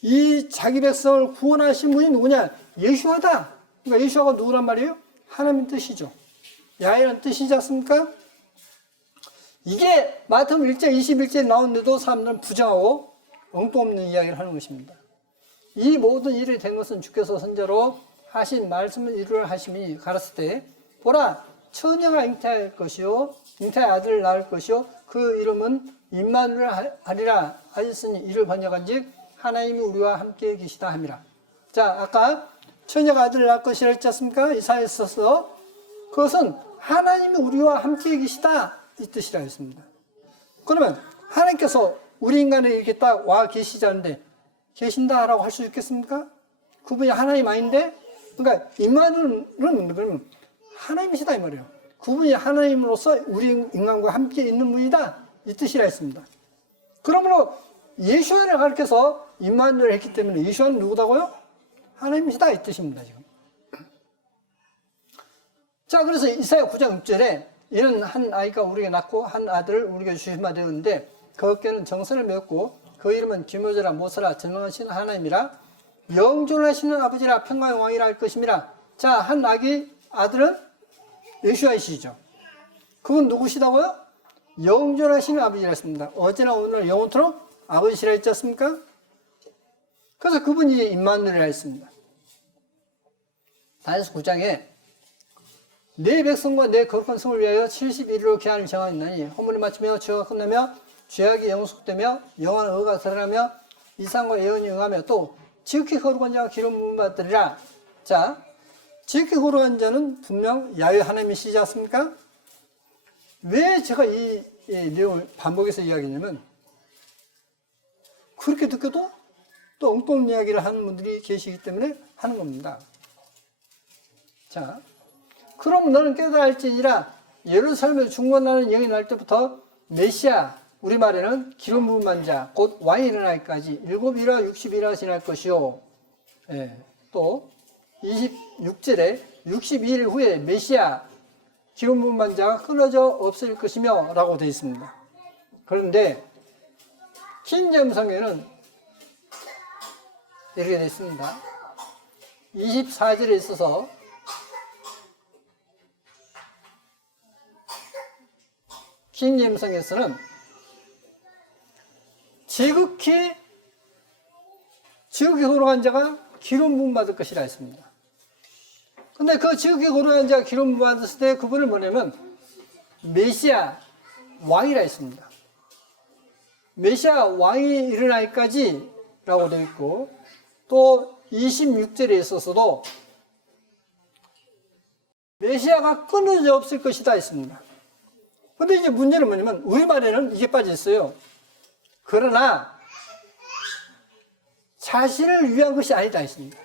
이 자기 백성을 구원하신 분이 누구냐? 예수아다. 그러니까 예수아가 누구란 말이에요? 하나님의 뜻이죠. 야훼라는 뜻이지 않습니까? 이게 마태복음 1장 21절에 나오는데도 사람들은 부정하고 엉뚱없는 이야기를 하는 것입니다. 이 모든 일이 된 것은 주께서 선자로 하신 말씀을 이루려 하심이 가랐을 때 보라, 처녀가 잉태할 것이요 잉태의 아들을 낳을 것이요 그 이름은 임마누엘 하리라 하였으니 이를 번역한즉 하나님이 우리와 함께 계시다 함이라. 자, 아까 처녀가 아들을 낳을 것이라 했지 않습니까? 이사야에 써서 그것은 하나님이 우리와 함께 계시다 이 뜻이라 했습니다. 그러면 하나님께서 우리 인간에 이렇게 딱 와 계시지 않는데 계신다라고 할 수 있겠습니까? 그분이 하나님 아닌데? 그러니까 임마누엘은 그러면 하나님이시다 이 말이에요. 그분이 하나님으로서 우리 인간과 함께 있는 분이다 이 뜻이라 했습니다. 그러므로 예수아를 가르쳐서 임마누엘을 했기 때문에 예수아는 누구다고요? 하나님이시다 이 뜻입니다. 지금 자, 그래서 이사야 9장 6절에 이런 한 아이가 우리에게 낳고 한 아들을 우리에게 주시마 되었는데 그 어깨는 정선을 메었고 그 이름은 기묘자라 모사라 전능하신 하나님이라 영존하시는 아버지라 평강의 왕이라 할 것임이라. 자, 한 아들은 예수아이시죠. 그건 누구시다고요? 영존하시는 아버지라 했습니다. 어제나 오늘 영원토록 아버지시라 했지 않습니까? 그래서 그분이 이제 임마누엘이라 했습니다. 다니엘서 9장에 내 백성과 내 거룩한 성을 위하여 71일로 기한을 정하였나니 허물이 마치며 죄가 끝나며 죄악이 영속되며 영원한 의가 드러나며 이상과 예언이 응하며 또 지극히 거룩한 자가 기름 부음 받으리라. 자, 지극히 거룩한 자는 분명 야훼 하나님이시지 않습니까? 왜 제가 이 내용을 반복해서 이야기하냐면 그렇게 듣고도 또 엉뚱한 이야기를 하는 분들이 계시기 때문에 하는 겁니다. 자, 그럼 너는 깨달아 할지니라. 예루살렘에서 중건하는 영이 날 때부터 메시아, 우리말에는 기름 부음 받은 자, 곧 왕이 일어나기까지 7일과 60일이 지날 것이요. 예, 또 26절에 62일 후에 메시아, 기름 부음 받은 자가 끊어져 없을 것이며 라고 되어 있습니다. 그런데 킹제임스 성경에는 이렇게 되어 있습니다. 24절에 있어서 킹제임스 성경에서는 지극히 거룩한 자가 기름 부음 받을 것이라 했습니다. 근데 그 지극히 거룩한 자가 기름 부음 받았을 때 그분을 뭐냐면 메시아 왕이라 했습니다. 메시아 왕이 일어나기까지 라고 되어 있고 또 26절에 있어서도 메시아가 끊어져 없을 것이다 했습니다. 근데 이제 문제는 뭐냐면 우리말에는 이게 빠져 있어요. 그러나 자신을 위한 것이 아니다 했습니다.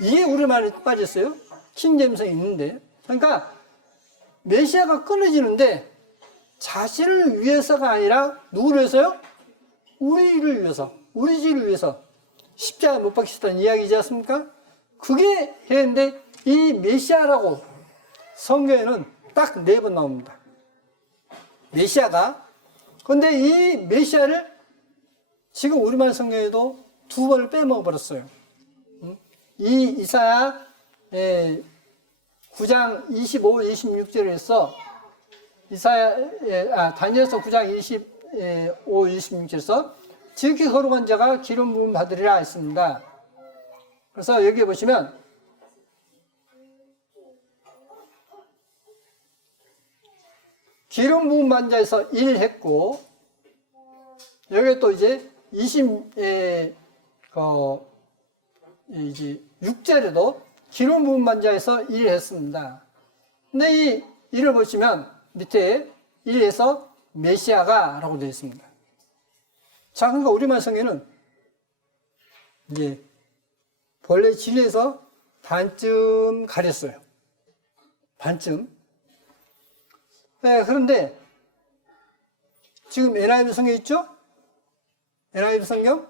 이게 우리말에 빠져 있어요. 킹제임스에 있는데. 그러니까 메시아가 끊어지는데 자신을 위해서가 아니라 누구를 위해서요? 우리를 위해서, 우리 지를 위해서 십자가 못 박히셨다는 이야기지 않습니까? 그게 했는데 이 메시아라고 성경에는 딱 4번 나옵니다. 메시아가. 근데 이 메시아를 지금 우리말 성경에도 2번을 빼먹어버렸어요. 이 이사야 9장 25, 26절에서 다니엘서 9장 25, 26절에서 지극히 거룩한 자가 기름 부음 받으리라 했습니다. 그래서 여기 보시면 기름 부음 받은 자에서 1 했고 여기 또 이제 6절에도 기름 부음 받은 자에서 1 했습니다. 근데 이 1을 보시면 밑에 1에서 메시아가 라고 되어 있습니다. 자, 그러니까 우리말 성경에는 이제 본래 진리에서 반쯤 가렸어요. 반쯤. 네, 그런데 지금 NIV 성경 있죠? NIV 성경?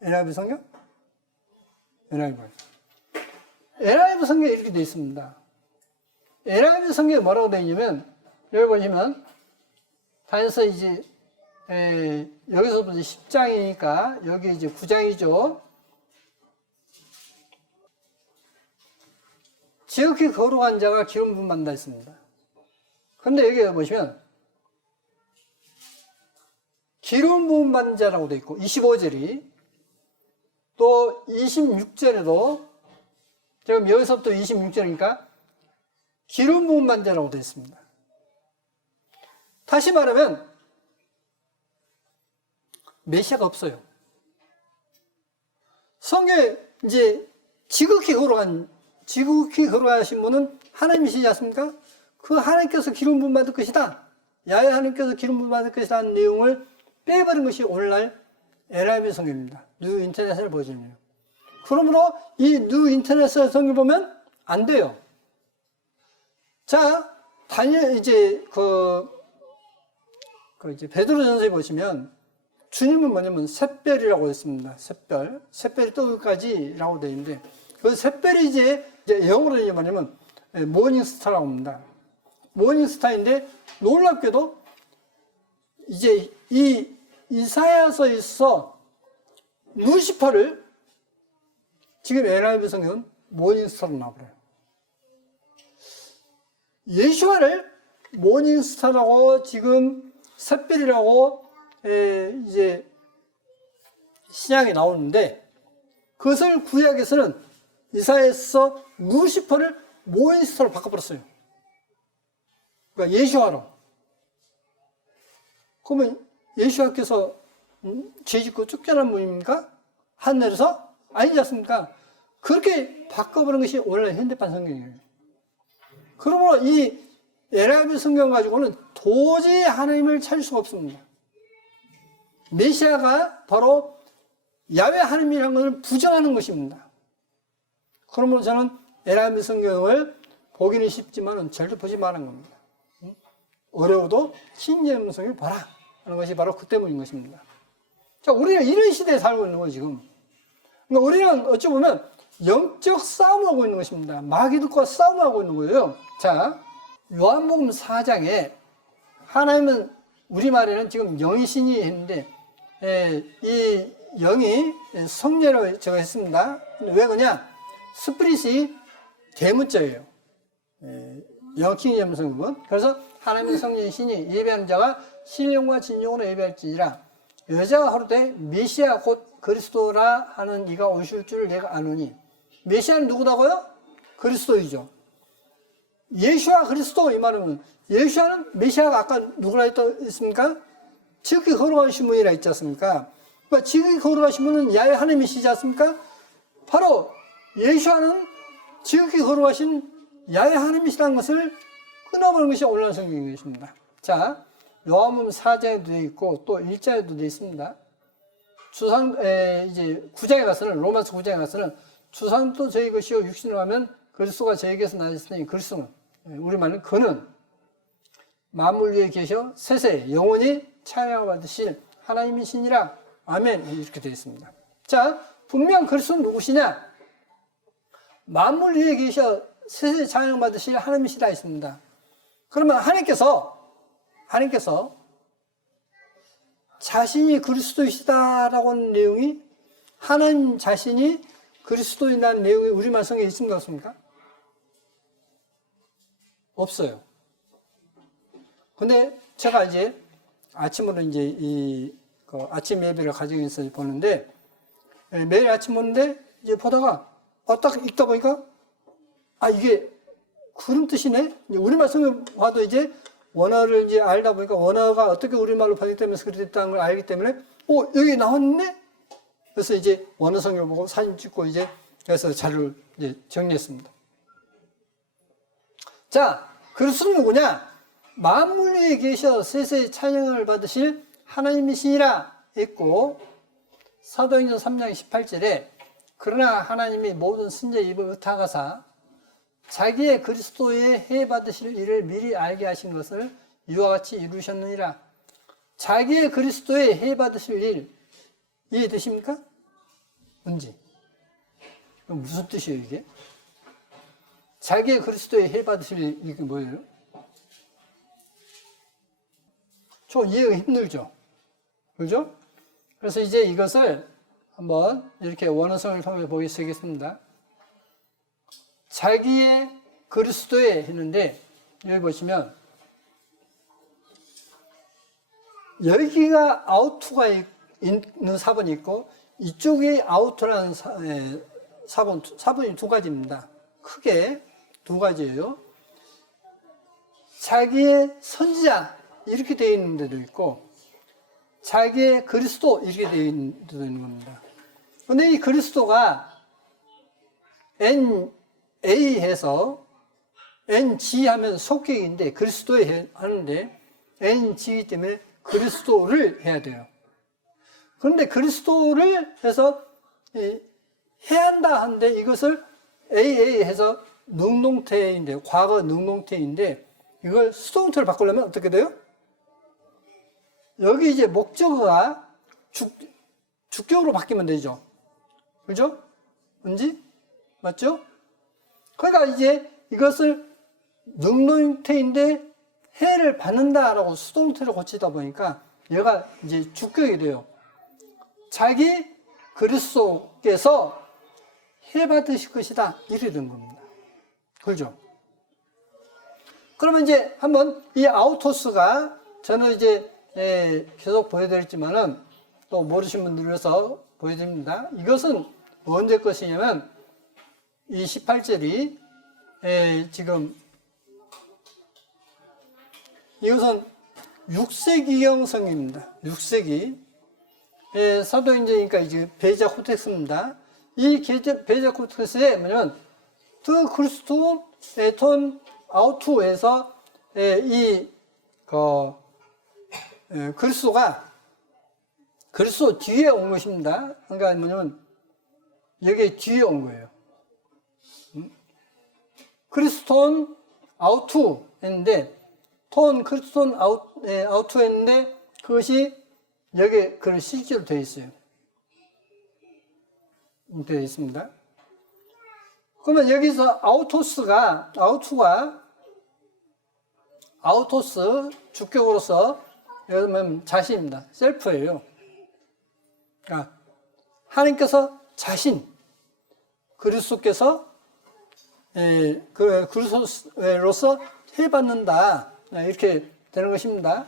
NIV 성경? NIV 성경에 이렇게 되어 있습니다. NIV 성경에 뭐라고 되어 있냐면 여기 보시면 다니엘서 이제 여기서부터 10장이니까 여기 이제 9장이죠. 지극히 거룩한 자가 기름 부음 받는다 했습니다. 그런데 여기 보시면 기름 부음 받는 자라고 되어 있고 25절이 또 26절에도 지금 여기서부터 26절이니까 기름 부음 받는 자라고 되어 있습니다. 다시 말하면 메시아가 없어요. 성경에 이제 지극히 거룩하신 분은 하나님이시지 않습니까? 그 하나님께서 기름 부음 받을 것이다. 야훼 하나님께서 기름 부음 받을 것이다 하는 내용을 빼버린 것이 오늘날 NIV 성경입니다. 뉴 인터내셔널 버전이에요. 그러므로 이 뉴 인터내셔널 성경 보면 안 돼요. 자, 이제 이제 베드로전서에 보시면 주님은 뭐냐면 샛별이라고 했습니다. 샛별이 뜨기까지라고 되어 있는데 그 샛별이 이제 영어로 말하면 모닝스타라고 합니다. 모닝스타인데 놀랍게도 이제 이 이사야서에서 루시퍼를 지금 NIV 성경은 모닝스타로 나와버려요. 예수와를 모닝스타라고 지금 샛별이라고 이제 신약에 나오는데 그것을 구약에서는 이사야에서 루시퍼를 모닝스타로 바꿔버렸어요. 그러니까 예수와로. 그러면 예수와께서 죄짓고 쫓겨난 분입니까? 하늘에서? 아니지 않습니까? 그렇게 바꿔버린 것이 원래 현대판 성경이에요. 그러므로 이 NIV 성경 가지고는 도저히 하나님을 찾을 수가 없습니다. 메시아가 바로 야훼 하나님이라는 것을 부정하는 것입니다. 그러므로 저는 NIV 성경을 보기는 쉽지만 절대 보지 말라는 겁니다. 어려워도 신약 성경을 봐라 하는 것이 바로 그 때문인 것입니다. 자, 우리는 이런 시대에 살고 있는 거예요, 지금. 그러니까 우리는 어찌 보면 영적 싸움을 하고 있는 것입니다. 마귀들과 싸움을 하고 있는 거예요. 자, 요한복음 4장에 하나님은 우리말에는 지금 영이 신이 했는데 이 영이 성례로 제가 했습니다. 왜 그러냐? 스피릿이 대문자예요. 영킹 성경은. 그래서 하나님의 성령 신이 예배하는 자가 신령과 진정으로 예배할지니라. 여자가 하루되 메시아 곧 그리스도라 하는 이가 오실 줄 내가 아노니. 메시아는 누구다고요? 그리스도이죠. 예수와 그리스도 이 말은 예수와는 메시아가 아까 누구라 했습니까? 지극히 거룩하신 분이라 했지 않습니까? 그러니까 지극히 거룩하신 분은 야훼 하나님이시지 않습니까? 바로 예수와는 지극히 거룩하신 야훼 하나님이시라는 것을 끊어버리는 것이 온라인 성경인 것입니다. 자, 요한복음 4장에도 되어 있고 또 1장에도 되어 있습니다. 이제 9장에 가서는 로마서 9장에 가서는 주상도 저희 것이요 육신을 하면 그리스도가 저에게서 나셨으니 그리스도는 우리말은 그는 만물 위에 계셔 세세 영원히 찬양받으실 하나님이시니라. 아멘. 이렇게 되어 있습니다. 자, 분명 그리스도는 누구시냐? 만물 위에 계셔 세세 찬양받으실 하나님이시라 했습니다. 그러면 하나님께서 자신이 그리스도이시다라고 하는 내용이 하나님 자신이 그리스도인이라는 내용이 우리말 성경에 있습니까? 없습니까? 없어요. 근데 제가 이제 아침으로 이제 아침 예배를 가정에서 보는데 매일 아침 보는데 이제 보다가 딱 읽다 보니까 이게 그런 뜻이네? 우리말 성경 봐도 이제 원어를 이제 알다 보니까 원어가 어떻게 우리말로 번역되면서 그렇게 됐다는 걸 알기 때문에 여기 나왔네? 그래서 이제 원어 성경을 보고 사진 찍고 이제 그래서 자료를 이제 정리했습니다. 자, 그리스도는 누구냐? 만물 위에 계셔 세세 찬양을 받으실 하나님이시니라 했고 사도행전 3장 18절에 그러나 하나님이 모든 선지자의 입을 의탁하사 자기의 그리스도의 해 받으실 일을 미리 알게 하신 것을 이와 같이 이루셨느니라. 자기의 그리스도의 해 받으실 일 이해되십니까? 뭔지. 무슨 뜻이에요 이게? 자기의 그리스도의 해 받으실 일 이게 뭐예요? 좀 이해가 힘들죠? 그죠? 그래서 이제 이것을 한번 이렇게 원어성을 통해 보겠습니다. 자기의 그리스도에 했는데 여기 보시면 여기가 아우트가 있는 사본이 있고 이쪽에 아우트라는 사본이 두 가지입니다. 크게 두 가지예요. 자기의 선지자 이렇게 되어 있는 데도 있고 자기의 그리스도 이렇게 되어 있는 데도 있는 겁니다. 그런데 이 그리스도가 NA 해서 NG 하면 속격인데 그리스도에 하는데 NG이기 때문에 그리스도를 해야 돼요. 그런데 그리스도를 해서 해야 한다 하는데 이것을 AA 해서 능동태인데 과거 능동태인데 이걸 수동태를 바꾸려면 어떻게 돼요? 여기 이제 목적어가 주격으로 바뀌면 되죠. 그죠? 뭔지? 맞죠? 그러니까 이제 이것을 능동태인데 해를 받는다라고 수동태로 고치다 보니까 얘가 이제 주격이 돼요. 자기 그리스도께서 해 받으실 것이다. 이래 된 겁니다. 그죠? 그러면 이제 한번 이 아우토스가 저는 이제 계속 보여드렸지만은 또 모르신 분들 위해서 보여드립니다. 이것은 언제 것이냐면 이 18절이 지금 이것은 6세기형 성입니다. 6세기 사도행전이니까 이제 베자 코텍스입니다. 이 베자 코텍스에 뭐냐면 드 그리스도 에톤 아우투에서 그리스도가 그리스도 뒤에 온 것입니다. 그러니까 뭐냐면 여기 뒤에 온 거예요. 그리스톤 아우투 했는데 톤 그리스톤 아우투 했는데 그것이 여기 그런 실제로 되어 있어요. 되어 있습니다. 그러면 여기서 아우토스 주격으로서 여러분 자신입니다. 셀프예요. 그러니까 하나님께서 자신 그리스도께서 그리스도로서 해받는다 이렇게 되는 것입니다.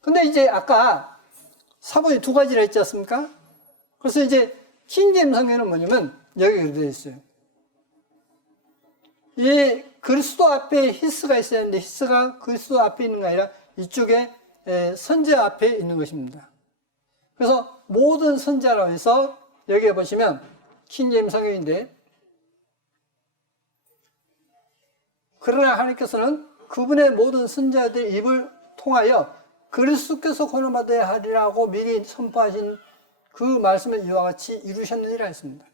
근데 이제 아까 사본이 두 가지라 했지 않습니까? 그래서 이제 킹제임 성경은 뭐냐면 여기 그렇게 되어 있어요. 이 그리스도 앞에 히스가 있어야 하는데 히스가 그리스도 앞에 있는 게 아니라 이쪽에 선지자 앞에 있는 것입니다. 그래서 모든 선지자라고 해서 여기에 보시면 킹제임 성경인데 그러나 하나님께서는 그분의 모든 선지자들의 입을 통하여 그리스도께서 고난받아야 하리라고 미리 선포하신 그 말씀을 이와 같이 이루셨느니라 했습니다.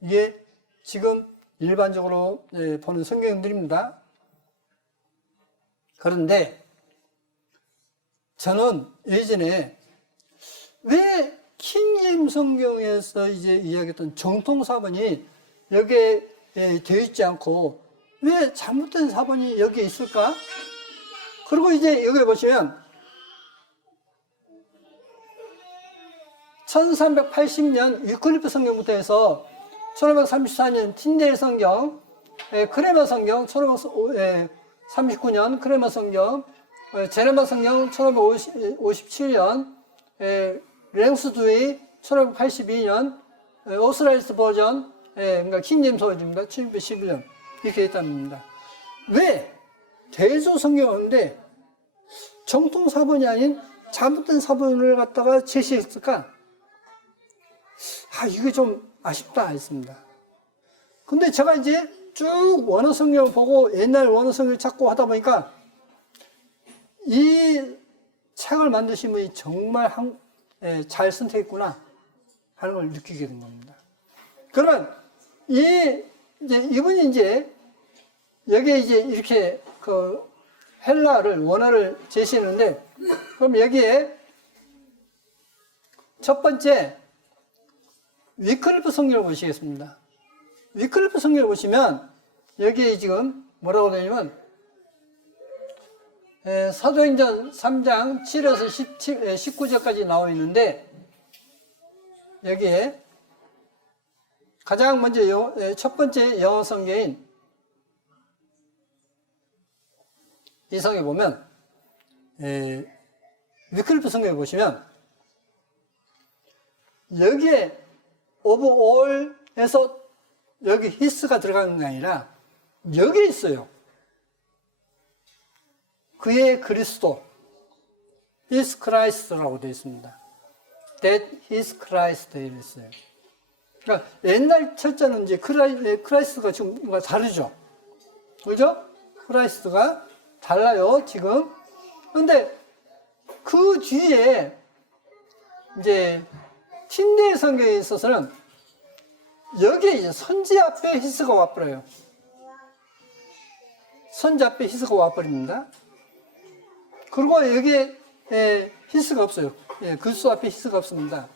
이게 지금 일반적으로 보는 성경들입니다. 그런데 저는 예전에 왜 킹제임 성경에서 이제 이야기했던 정통 사본이 여기에 되어 있지 않고 왜 잘못된 사본이 여기에 있을까? 그리고 이제 여기 보시면 1380년 위클리프 성경부터 해서 1534년 틴데일 성경, 크레머 성경, 1539년 크레머 성경, 제레마 성경 1557년, 랭스두이 1582년, 오스라일스 버전, 그러니까 킹제임스 버전입니다. 1611년 이렇게 있답니다. 왜 대조 성경인데 정통 사본이 아닌 잘못된 사본을 갖다가 제시했을까? 이게 좀 아쉽다 했습니다. 근데 제가 이제 쭉 원어 성경을 보고 옛날 원어 성경을 찾고 하다 보니까 이 책을 만드신 분이 정말 잘 선택했구나 하는 걸 느끼게 된 겁니다. 그러면 이분이 이제 여기에 이제 이렇게 그 헬라를 원어를 제시했는데 그럼 여기에 첫 번째 위클리프 성경을 보시겠습니다. 위클리프 성경을 보시면 여기에 지금 뭐라고 되냐면 사도행전 3장 7에서 19절까지 나와 있는데 여기에 가장 먼저 첫 번째 영어 성경인 이 성경에 보면 위클리프 성경을 보시면 여기에 of all에서 여기 히스가 들어가는 게 아니라 여기에 있어요. 그의 그리스도 is Christ라고 되어 있습니다. That is Christ 되어 있어요. 그러니까 옛날 철자는 이제 크라이스트가 지금 뭔가 다르죠. 그죠? 크라이스트가 달라요, 지금. 그런데 그 뒤에 이제 틴데일 성경에 있어서는 여기에 이제 선지 앞에 히스가 와버려요. 선지 앞에 히스가 와버립니다. 그리고 여기에 히스가 없어요. 그리스도 앞에 히스가 없습니다.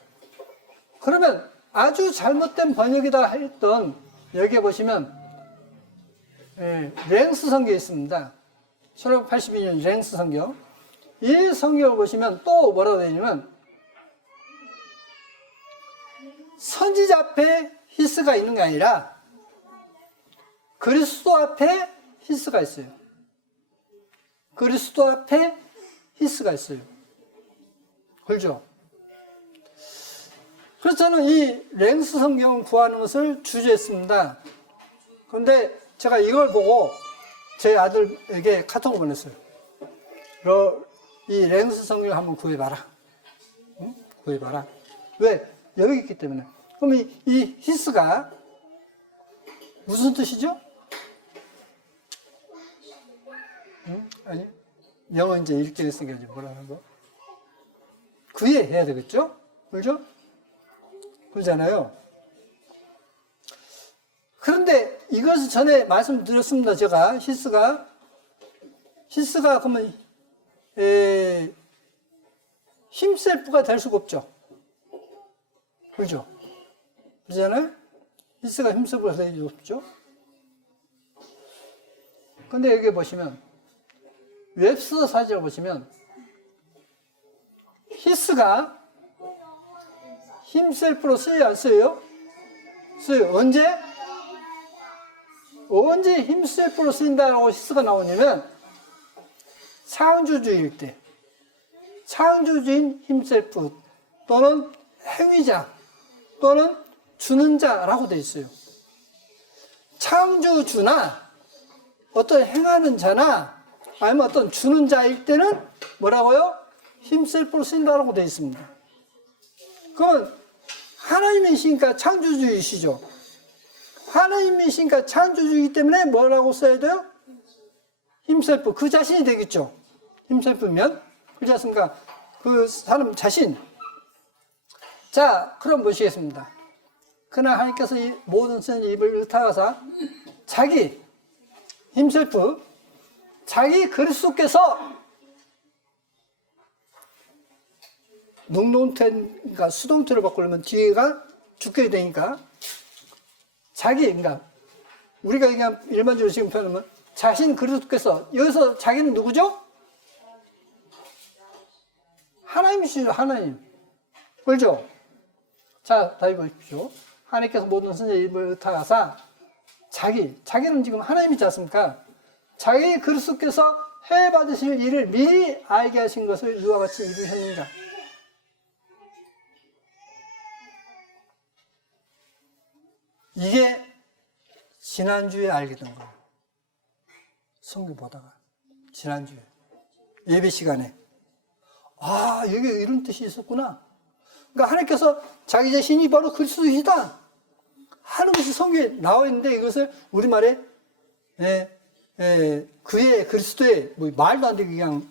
그러면 아주 잘못된 번역이다 했던 여기에 보시면 랭스 성경이 있습니다. 1682년 랭스 성경. 이 성경을 보시면 또 뭐라고 되어 있냐면 선지자 앞에 히스가 있는 게 아니라 그리스도 앞에 히스가 있어요. 그리스도 앞에 히스가 있어요. 그렇죠? 그래서 저는 이 랭스 성경을 구하는 것을 주저했습니다. 그런데 제가 이걸 보고 제 아들에게 카톡을 보냈어요. 너 이 랭스 성경을 한번 구해봐라. 응? 구해봐라. 왜? 여기 있기 때문에. 그럼 이 히스가 무슨 뜻이죠? 응? 아니, 영어 이제 읽게 됐으니까 이제 뭐라는 거? 구해야 되겠죠? 그렇죠? 그러잖아요. 그런데 이것을 전에 말씀드렸습니다. 제가 히스가 그러면 힘셀프가 될 수가 없죠. 그렇죠? 그러잖아요. 히스가 힘셀프가 될 수가 없죠. 근데 여기 보시면 웹스터 사전을 보시면 히스가 힘셀프로 쓰여요, 안 쓰여요? 쓰여요. 언제 힘셀프로 쓰인다고 히스가 나오냐면 창조주의일 때, 창조주인 힘셀프 또는 행위자 또는 주는 자라고 되어 있어요. 창조주나 어떤 행하는 자나 아니면 어떤 주는 자일 때는 뭐라고요? 힘셀프로 쓰인다고 되어 있습니다. 그러면 하나님이시니까 창조주이시죠. 하나님이시니까 창조주이기 때문에 뭐라고 써야 돼요? 힘셀프, 그 자신이 되겠죠. 힘셀프면 그렇지 않습니까? 그 사람 자신. 자, 그럼 보시겠습니다. 그러나 하나님께서 이 모든 쓴 입을 읊타가사 자기 힘셀프, 자기 그리스도께서 능동태니까 수동태로 바꾸려면 뒤에가 죽게 되니까 자기, 그러니까 우리가 그냥 일반적으로 지금 표현하면 자신 그리스도께서, 여기서 자기는 누구죠? 하나님이시죠. 하나님. 그렇죠? 자, 다시 보십시오. 하나님께서 모든 선지자의 입을 읊타가사 자기는 지금 하나님이지 않습니까? 자기 그리스도께서 해 받으실 일을 미리 알게 하신 것을 누가 같이 이루셨는가? 이게 지난주에 알게 된 거예요. 성경 보다가 지난주에 예배 시간에 이게 이런 뜻이 있었구나. 그러니까 하나님께서 자기 자신이 바로 그리스도이시다 하는 것이 성경에 나와 있는데 이것을 우리말에 그의 그리스도의 뭐 말도 안 되게 그냥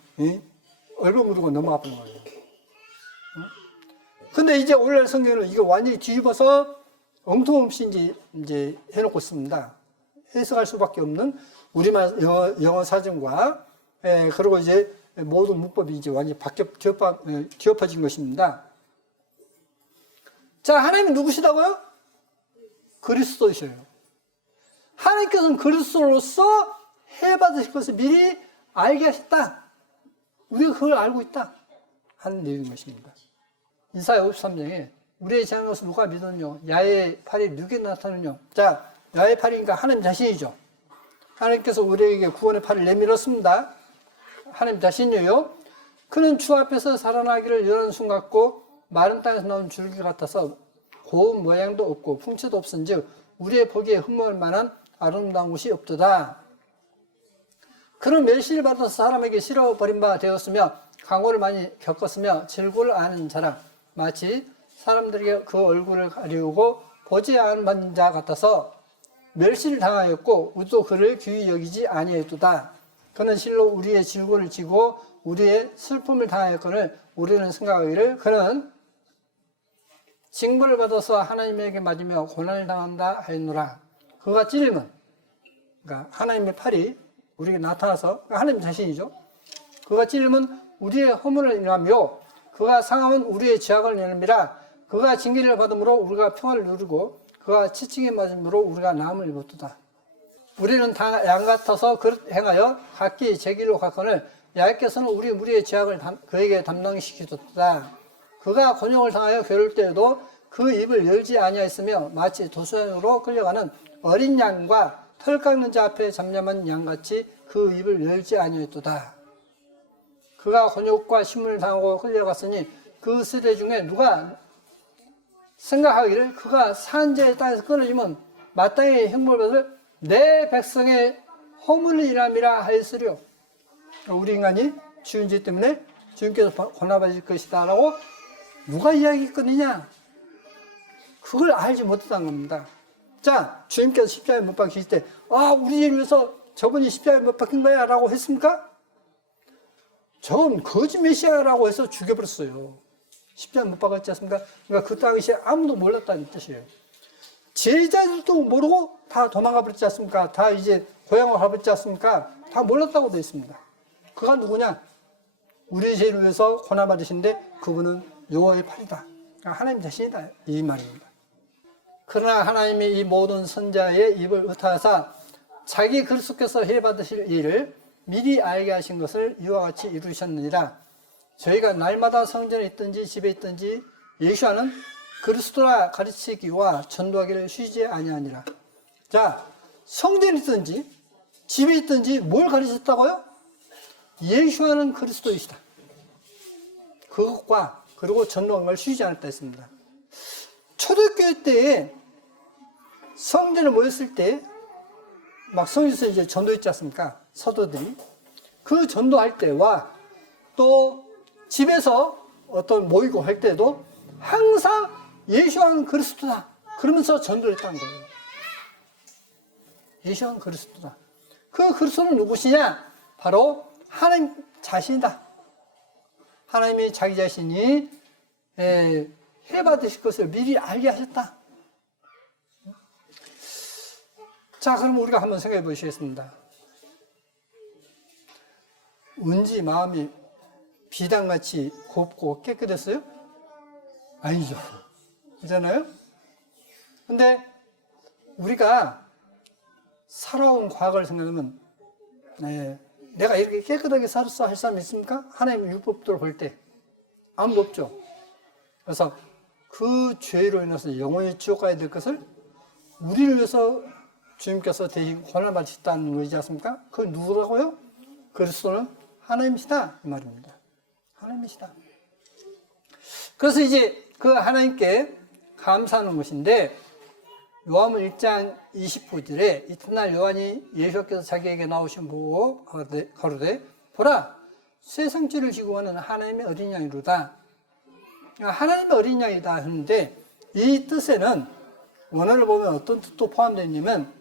얼버무리고 넘어가 버린 거예요. 근데 이제 오늘날 성경은 이거 완전히 뒤집어서 엉뚱없이 이제 해놓고 있습니다. 해석할 수밖에 없는 우리말 영어 사전과 그리고 이제 모든 문법이 이제 완전히 뒤엎어진 것입니다. 자, 하나님이 누구시다고요? 그리스도이셔요. 하나님께서는 그리스도로서 해받으실 것을 미리 알게 하셨다. 우리가 그걸 알고 있다 하는 내용인 것입니다. 이사야 53장에 우리의 지난 것을 누가 믿었뇨? 야의 팔이 누구에 나타나뇨? 자, 야의 팔이니까 하나님 자신이죠. 하나님께서 우리에게 구원의 팔을 내밀었습니다. 하나님 자신이요. 그는 주 앞에서 살아나기를 여는 순 같고 마른 땅에서 나온 줄기 같아서 고운 모양도 없고 풍채도 없은즉 우리의 보기에 흠모할 만한 아름다운 곳이 없도다. 그는 멸시를 받아서 사람에게 싫어버린 바 되었으며 강고를 많이 겪었으며 질고를 아는 자라 마치 사람들에게 그 얼굴을 가리우고 보지 않은 자 같아서 멸시를 당하였고 우리도 그를 귀히 여기지 아니하였도다. 그는 실로 우리의 질고를 지고 우리의 슬픔을 당하였거늘 우리는 생각하기를 그는 징벌을 받아서 하나님에게 맞으며 고난을 당한다 하였노라. 그가 찔림은, 그러니까 하나님의 팔이 우리에게 나타나서, 하나님 자신이죠. 그가 찔림은 우리의 허물을 인하며 그가 상함은 우리의 죄악을 인함이라. 그가 징계를 받음으로 우리가 평화를 누리고 그가 치칭에 맞음으로 우리가 나음을 입었도다. 우리는 다 양 같아서 그릇 행하여 각기 제 길로 갔거늘 야훼께서는 우리 무리의 죄악을 그에게 담당시키셨다. 그가 곤욕을 당하여 괴로울 때에도 그 입을 열지 아니하였으며 마치 도수장으로 끌려가는 어린 양과 털 깎는 자 앞에 잠잠한 양같이 그 입을 열지 아니하였도다. 그가 곤욕과 심문을 당하고 끌려갔으니 그 세대 중에 누가 생각하기를 그가 산자의 땅에서 끊어지면 마땅히 형벌받을 내 백성의 허물을 인함이라 하였으려. 우리 인간이 지은 죄 때문에 주님께서 고난받을 것이다 라고 누가 이야기했거느냐? 그걸 알지 못했다는 겁니다. 자, 주님께서 십자가에 못 박히실 때 우리 죄를 위해서 저분이 십자가에 못 박힌 거야 라고 했습니까? 저건 거짓 메시아라고 해서 죽여버렸어요. 십자가에 못 박았지 않습니까? 그러니까 그 당시에 아무도 몰랐다는 뜻이에요. 제자들도 모르고 다 도망가 버렸지 않습니까? 다 이제 고향으로 가버렸지 않습니까? 다 몰랐다고 되어 있습니다. 그가 누구냐? 우리 죄를 위해서 고난받으신데 그분은 여호와의 팔이다. 하나님 자신이다. 이 말입니다. 그러나 하나님이 이 모든 선자의 입을 의타하사 자기 그리스도께서 해받으실 일을 미리 알게 하신 것을 이와 같이 이루셨느니라. 저희가 날마다 성전에 있든지 집에 있든지 예수와는 그리스도라 가르치기와 전도하기를 쉬지 아니하니라. 자, 성전에 있든지 집에 있든지 뭘 가르쳤다고요? 예수와는 그리스도이시다. 그것과 그리고 전도한 걸 쉬지 않았다 했습니다. 초대교회 때에 성전에 모였을 때 막 성전에서 이제 전도했지 않습니까? 사도들이. 그 전도할 때와 또 집에서 어떤 모이고 할 때도 항상 예수와는 그리스도다. 그러면서 전도를 했다는 거예요. 예수와는 그리스도다. 그 그리스도는 누구시냐? 바로 하나님 자신이다. 하나님이 자기 자신이 해받으실 것을 미리 알게 하셨다. 자, 그럼 우리가 한번 생각해 보시겠습니다. 은지 마음이 비단같이 곱고 깨끗했어요? 아니죠. 그렇잖아요? 근데 우리가 살아온 과거를 생각하면 내가 이렇게 깨끗하게 살았어 할 사람 있습니까? 하나님의 율법대로 볼 때 아무도 없죠. 그래서 그 죄로 인해서 영원히 지옥 가야 될 것을 우리를 위해서 주님께서 대신 고난받으셨다는 것이지 않습니까? 그 누구라고요? 그리스도는 하나님이시다 이 말입니다. 하나님이시다. 그래서 이제 그 하나님께 감사하는 것인데 요한복음 1장 20절에 이튿날 요한이 예수께서 자기에게 나오신 보고 가로되 보라 세상 죄를 지고 가는 하나님의 어린 양이로다. 하나님의 어린 양이다 하는데 이 뜻에는 원어를 보면 어떤 뜻도 포함되어 있냐면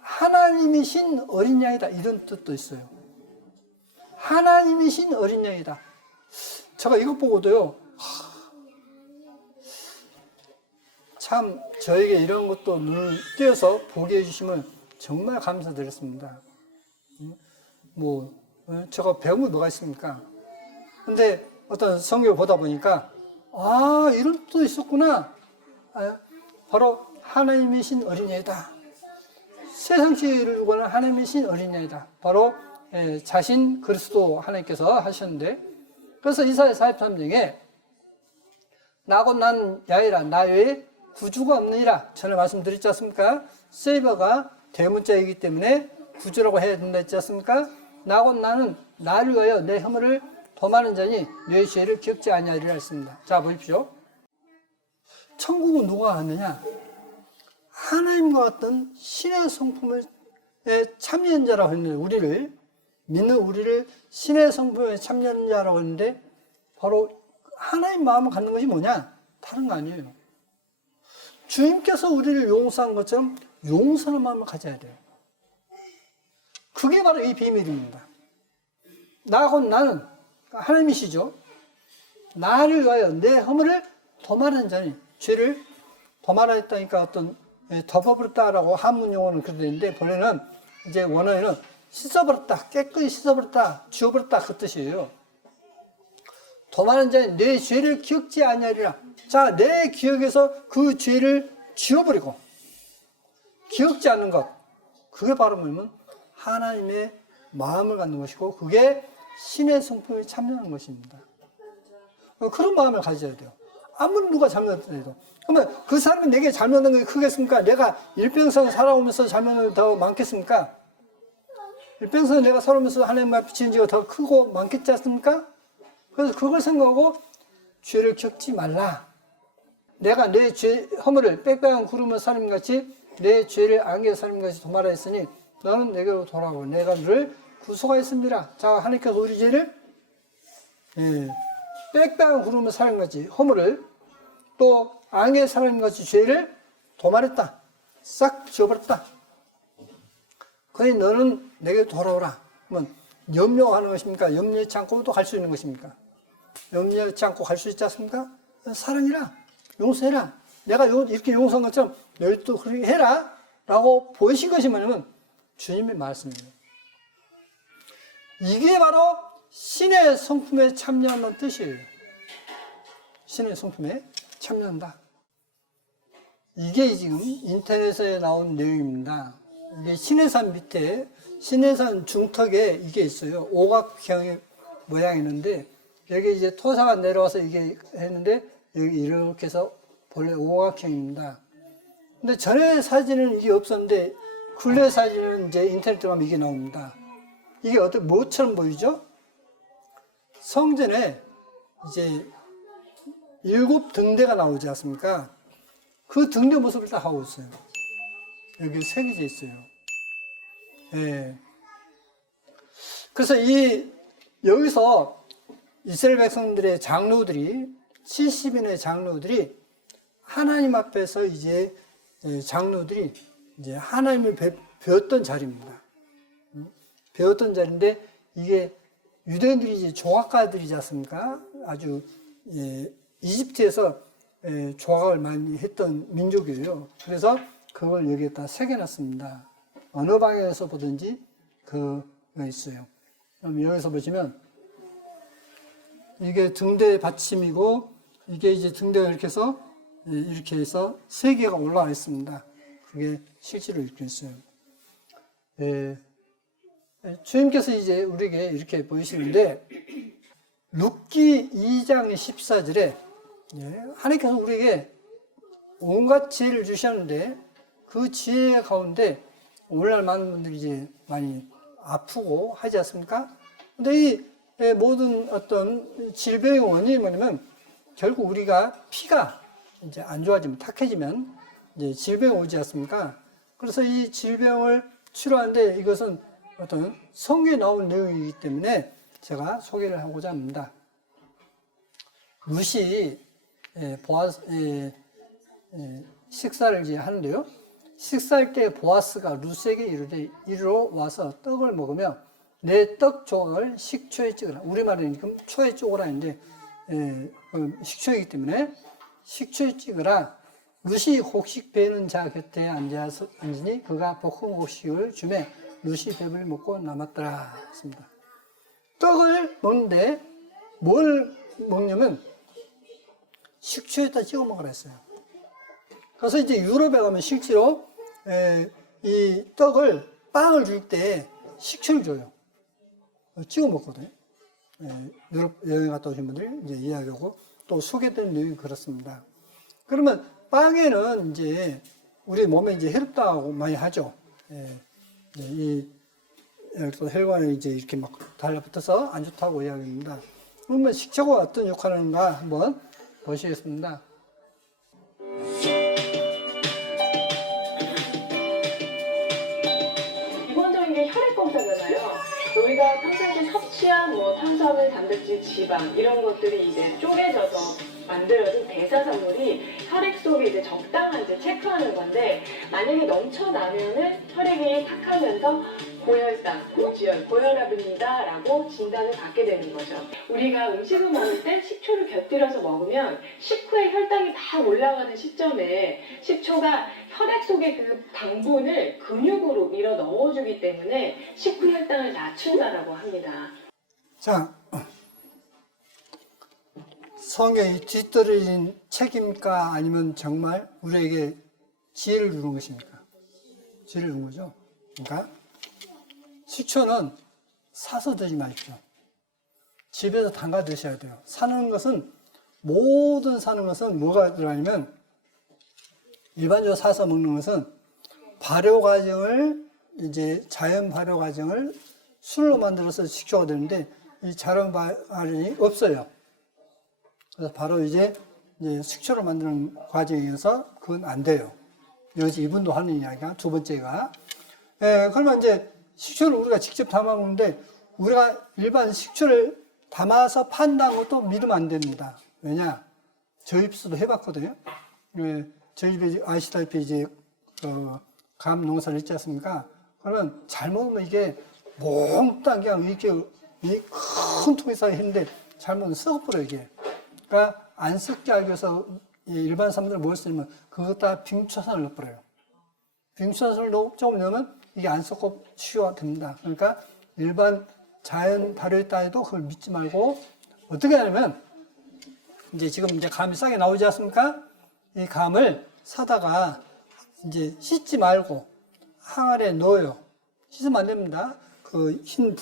하나님이신 어린 양이다 이런 뜻도 있어요. 하나님이신 어린 양이다. 제가 이것 보고도요. 참 저에게 이런 것도 눈을 띄어서 보게 해주시면 정말 감사드렸습니다. 제가 배운 게 뭐가 있습니까? 근데 어떤 성경을 보다 보니까 이런 뜻도 있었구나. 바로 하나님이신 어린애다. 세상 죄를 구하는 하나님이신 어린애다. 바로 자신 그리스도 하나님께서 하셨는데 그래서 이사야 43장에 나곧 난 야훼라 나 외에 구주가 없느니라 전에 말씀드렸지 않습니까? 세이버가 대문자이기 때문에 구주라고 해야 된다 했지 않습니까? 나곧 나는 나를 위하여 내 허물을 범하는 자니 내 죄를 기억지 아니하리라 했습니다. 자 보십시오. 천국은 누가 하느냐? 하나님과 같은 신의 성품을 참여한 자라고 했는데 우리를 믿는 우리를 신의 성품에 참여한 자라고 했는데 바로 하나님 마음을 갖는 것이 뭐냐? 다른 거 아니에요. 주님께서 우리를 용서한 것처럼 용서하는 마음을 가져야 돼요. 그게 바로 이 비밀입니다. 나곧 나는 하나님이시죠. 나를 위하여 내 허물을 도말하는 자니 죄를 도말하였다니까 어떤 덮어버렸다라고 한문 용어는 그렇게 되는데 본래는 이제 원어에는 씻어버렸다, 깨끗이 씻어버렸다, 지워버렸다 그 뜻이에요. 도마는 자는 내 죄를 기억지 아니하리라. 자, 내 기억에서 그 죄를 지워버리고 기억지 않는 것, 그게 바로 뭐냐면 하나님의 마음을 갖는 것이고 그게 신의 성품에 참여하는 것입니다. 그런 마음을 가져야 돼요. 아무리 누가 잘못해도. 그러면 그 사람이 내게 잘못한 게 크겠습니까? 내가 일평생 살아오면서 잘못이 더 많겠습니까? 일평생 내가 살아오면서 하나님 앞에 지은 죄가 더 크고 많겠지 않습니까? 그래서 그걸 생각하고 죄를 겪지 말라. 내가 내 죄 허물을 빽빽한 구름을 사람같이 내 죄를 안개 사람같이 도말하 했으니 너는 내게로 돌아오고 내가 너를 구속하였습니다. 자, 하나님께서 우리 죄를 빽빽한 구름을 사람같이 허물을 또 안개 사람같이 죄를 도말했다. 싹 지워버렸다. 그러니 너는 내게 돌아오라. 그러면 염려하는 것입니까? 염려치 않고 또 갈 수 있는 것입니까? 염려치 않고 갈 수 있지 않습니까? 사랑이라. 용서해라. 내가 이렇게 용서한 것처럼 너희도 그렇게 해라. 라고 보이신 것이 뭐냐면 주님의 말씀이에요. 이게 바로 신의 성품에 참여한다는 뜻이에요. 신의 성품에 참여한다. 이게 지금 인터넷에 나온 내용입니다. 이게 신해산 밑에 신해산 중턱에 이게 있어요. 오각형의 모양이 있는데 여기 이제 토사가 내려와서 이게 했는데 여기 이렇게 해서 본래 오각형입니다. 근데 전에 사진은 이게 없었는데 근래 사진은 이제 인터넷 들어가면 이게 나옵니다. 이게 어떻게 뭐처럼 보이죠? 성전에 이제 7 등대가 나오지 않습니까? 그 등대 모습을 딱 하고 있어요. 여기 새겨져 있어요. 예. 그래서 여기서 이스라엘 백성들의 장로들이 70인의 장로들이 하나님 앞에서 이제 장로들이 이제 하나님을 배웠던 자리입니다. 배웠던 자리인데 이게 유대인들이 이제 조각가들이지 않습니까? 아주 이집트에서 조각을 많이 했던 민족이에요. 그래서 그걸 여기에다 새겨놨습니다. 어느 방향에서 보든지 그가 있어요. 그럼 여기서 보시면 이게 등대 받침이고 이게 이제 등대가 이렇게 해서 3개가 올라와 있습니다. 그게 실제로 이렇게 있어요. 주님께서 이제 우리에게 이렇게 보이시는데 룻기 2장 14절에 하나님께서 우리에게 온갖 지혜를 주셨는데 그 지혜 가운데 오늘날 많은 분들이 이제 많이 아프고 하지 않습니까? 근데 이 모든 어떤 질병의 원인이 뭐냐면 결국 우리가 피가 이제 안 좋아지면 탁해지면 이제 질병이 오지 않습니까? 그래서 이 질병을 치료하는데 이것은 어떤 성경에 나온 내용이기 때문에 제가 소개를 하고자 합니다. 룻이 식사를 이제 하는데요. 식사할 때 보아스가 룻에게 이르되 이리로 와서 떡을 먹으며 내 떡 조각을 식초에 찍으라. 우리말은 지금 초에 쪼으라 했는데 식초이기 때문에 식초에 찍으라. 룻이 곡식 베는 자 곁에 앉으니 그가 볶은 곡식을 주매 룻이 배불리 먹고 남았더라 했습니다. 떡을 먹는데 뭘 먹냐면 식초에다 찍어 먹으라 했어요. 그래서 이제 유럽에 가면 실제로 이 떡을 빵을 줄 때 식초를 줘요. 찍어 먹거든요. 유럽 여행 갔다 오신 분들이 이제 이야기하고 또 소개된 내용이 그렇습니다. 그러면 빵에는 이제 우리 몸에 이제 해롭다고 많이 하죠. 또 혈관에 이제 이렇게 막 달라붙어서 안 좋다고 이야기합니다. 그러면 식초가 어떤 역할을 하는가 한번 보시겠습니다. 기본적인 게 혈액 검사잖아요. 우리가 평상시에 섭취한 탄수화물, 단백질, 지방 이런 것들이 이제 쪼개져서 만들어진 대사산물이 혈액 속에 이제 적당한지 체크하는 건데 만약에 넘쳐나면은 혈액이 탁하면서 고혈당, 고지혈, 고혈압입니다 라고 진단을 받게 되는 거죠. 우리가 음식을 먹을 때 식초를 곁들여서 먹으면 식후에 혈당이 막 올라가는 시점에 식초가 혈액 속의 그 당분을 근육으로 밀어 넣어주기 때문에 식후 혈당을 낮춘다라고 합니다. 자, 성경이 뒤떨어진 책임과 아니면 정말 우리에게 지혜를 주는 것입니까? 지혜를 주는 거죠. 그러니까 식초는 사서 드지 마십시오. 집에서 담가 드셔야 돼요. 사는 것은 뭐가 들어가냐면 일반적으로 사서 먹는 것은 발효 과정을 이제 자연 발효 과정을 술로 만들어서 식초가 되는데 이 자연 발효이 없어요. 그래서 바로 이제 식초를 만드는 과정에서 그건 안 돼요. 여기서 이분도 하는 이야기가 두 번째가. 그러면 이제 식초를 우리가 직접 담아 먹는데 우리가 일반 식초를 담아서 판다는 것도 믿으면 안 됩니다. 왜냐? 저희 집에서도 해봤거든요. 저희 집에 아시다시피 이제 감 농사를 했지 않습니까? 그러면 잘못하면 이게 몽땅 그냥 이렇게 큰 통에서 했는데 잘못하면 썩어버려요, 이게. 그러니까 안 썩게 하기 위해서 일반 사람들은 뭘 쓰냐면 그것다 빙초산을 넣어버려요. 빙초산을 조금 넣으면 이게 안 썩고 치유가 됩니다. 그러니까 일반 자연 발효했다 해도 그걸 믿지 말고 어떻게 하냐면 이제 지금 이제 감이 싸게 나오지 않습니까? 이 감을 사다가 이제 씻지 말고 항아리에 넣어요. 씻으면 안 됩니다. 그 흰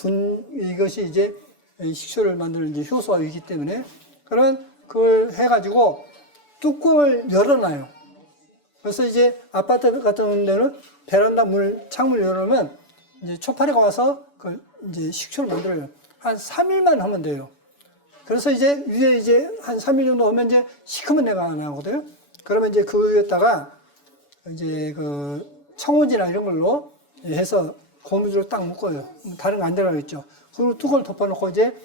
이것이 이제 식초를 만드는 이제 효소이기 때문에 그러면 그걸 해가지고 뚜껑을 열어놔요. 그래서 이제 아파트 같은 데는 베란다 창문을 열어놓으면 이제 초파리가 와서 그 이제 식초를 만들어요. 한 3일만 하면 돼요. 그래서 이제 위에 이제 한 3일 정도 하면 이제 시커먼 내가 나거든요. 그러면 이제 그 위에다가 이제 그 청우지나 이런 걸로 해서 고무줄로 딱 묶어요. 다른 거 안 들어가겠죠. 그리고 뚜껑을 덮어놓고 이제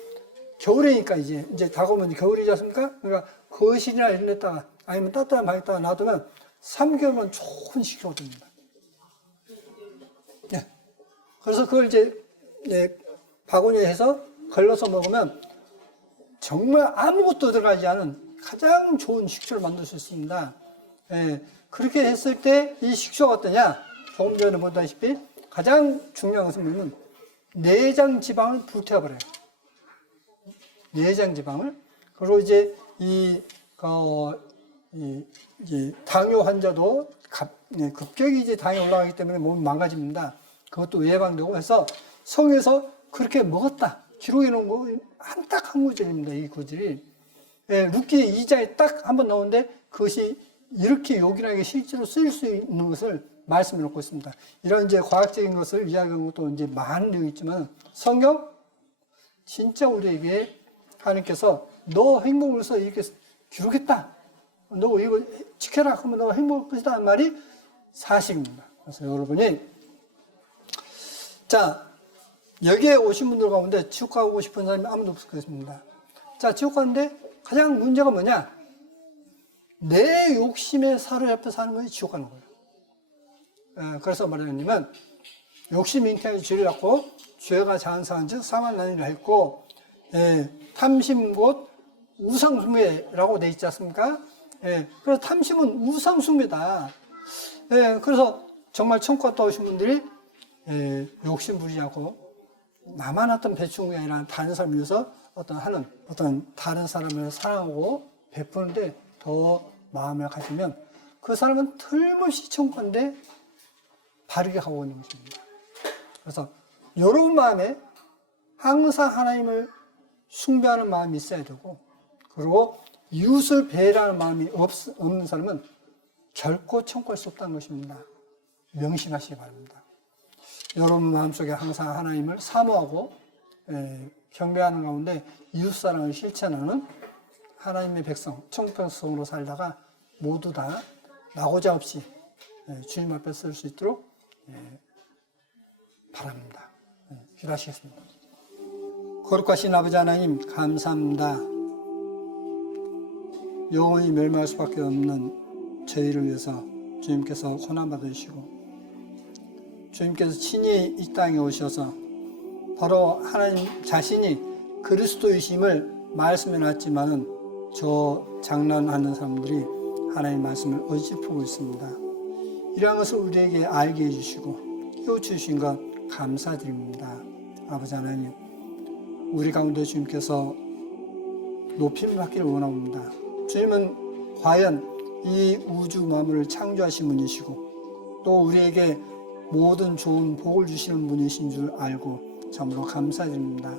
겨울이니까 이제 다가오면 겨울이지 않습니까? 그러니까 거실이나 이런 데다가 아니면 따뜻한 방에다가 놔두면 3개월만 좋은 식초가 됩니다. 예. 그래서 그걸 이제 바구니에 해서 걸러서 먹으면 정말 아무것도 들어가지 않은 가장 좋은 식초를 만들 수 있습니다. 예. 그렇게 했을 때 이 식초가 어떠냐? 조금 전에 보다시피 가장 중요한 것은 뭐냐면 내장 지방을 불태워버려요. 내장 지방을. 그리고 이제 이제 당뇨 환자도 급격히 이제 당이 올라가기 때문에 몸이 망가집니다. 그것도 예방되고 해서 성에서 그렇게 먹었다. 기록해 놓은 거 한 구절입니다. 이 구절이. 룻기 2장에 딱 한 번 나오는데 그것이 이렇게 요긴하게 실제로 쓰일 수 있는 것을 말씀해 놓고 있습니다. 이런 이제 과학적인 것을 이야기하는 것도 이제 많은 내용이 있지만 성경 진짜 우리에게 하나님께서 너 행복을 위해서 이렇게 기록했다. 너 이거 지켜라. 그러면 너 행복할 것이다. 하는 말이 사실입니다. 그래서 여러분이 자 여기에 오신 분들 가운데 지옥 가고 싶은 사람이 아무도 없을 것입니다. 자 지옥 가는데 가장 문제가 뭐냐? 내 욕심에 사로잡혀 사는 것이 지옥 가는 거예요. 그래서 말하자면 욕심 잉태의 죄를 갖고 죄가 장사한 즉 사망하니라 했고 탐심 곧 우상숭배라고 돼 있지 않습니까? 그래서 탐심은 우상숭배다. 그래서 정말 천국 갔다 오신 분들이 욕심 부리지 않고 나만 어떤 배추는 게 아니라 다른 사람을 위해서 어떤 다른 사람을 사랑하고 베푸는데 더 마음을 가지면 그 사람은 틀림없이 천국 간데 바르게 가고 있는 것입니다. 그래서 여러분 마음에 항상 하나님을 숭배하는 마음이 있어야 되고 그리고 이웃을 배려하는 마음이 없는 사람은 결코 천국 갈 수 없다는 것입니다. 명심하시기 바랍니다. 여러분 마음속에 항상 하나님을 사모하고 경배하는 가운데 이웃사랑을 실천하는 하나님의 백성, 천국 백성으로 살다가 모두 다 나고자 없이 주님 앞에 설 수 있도록 바랍니다. 기도하시겠습니다. 거룩하신 아버지 하나님 감사합니다. 영원히 멸망할 수밖에 없는 저희를 위해서 주님께서 고난받으시고 주님께서 친히 이 땅에 오셔서 바로 하나님 자신이 그리스도이심을 말씀해 놨지만은 저 장난하는 사람들이 하나님 말씀을 어지럽히고 있습니다. 이러한 것을 우리에게 알게 해주시고 깨우쳐주신 것 감사드립니다. 아버지 하나님, 우리 가운데 주님께서 높임을 받기를 원합니다. 주님은 과연 이 우주 만물을 창조하신 분이시고 또 우리에게 모든 좋은 복을 주시는 분이신 줄 알고 참으로 감사드립니다.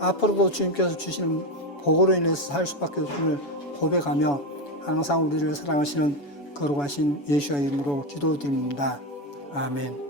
앞으로도 주님께서 주시는 복으로 인해서 살 수밖에 없음을 고백하며 항상 우리를 사랑하시는 거룩하신 예수의 이름으로 기도드립니다. 아멘.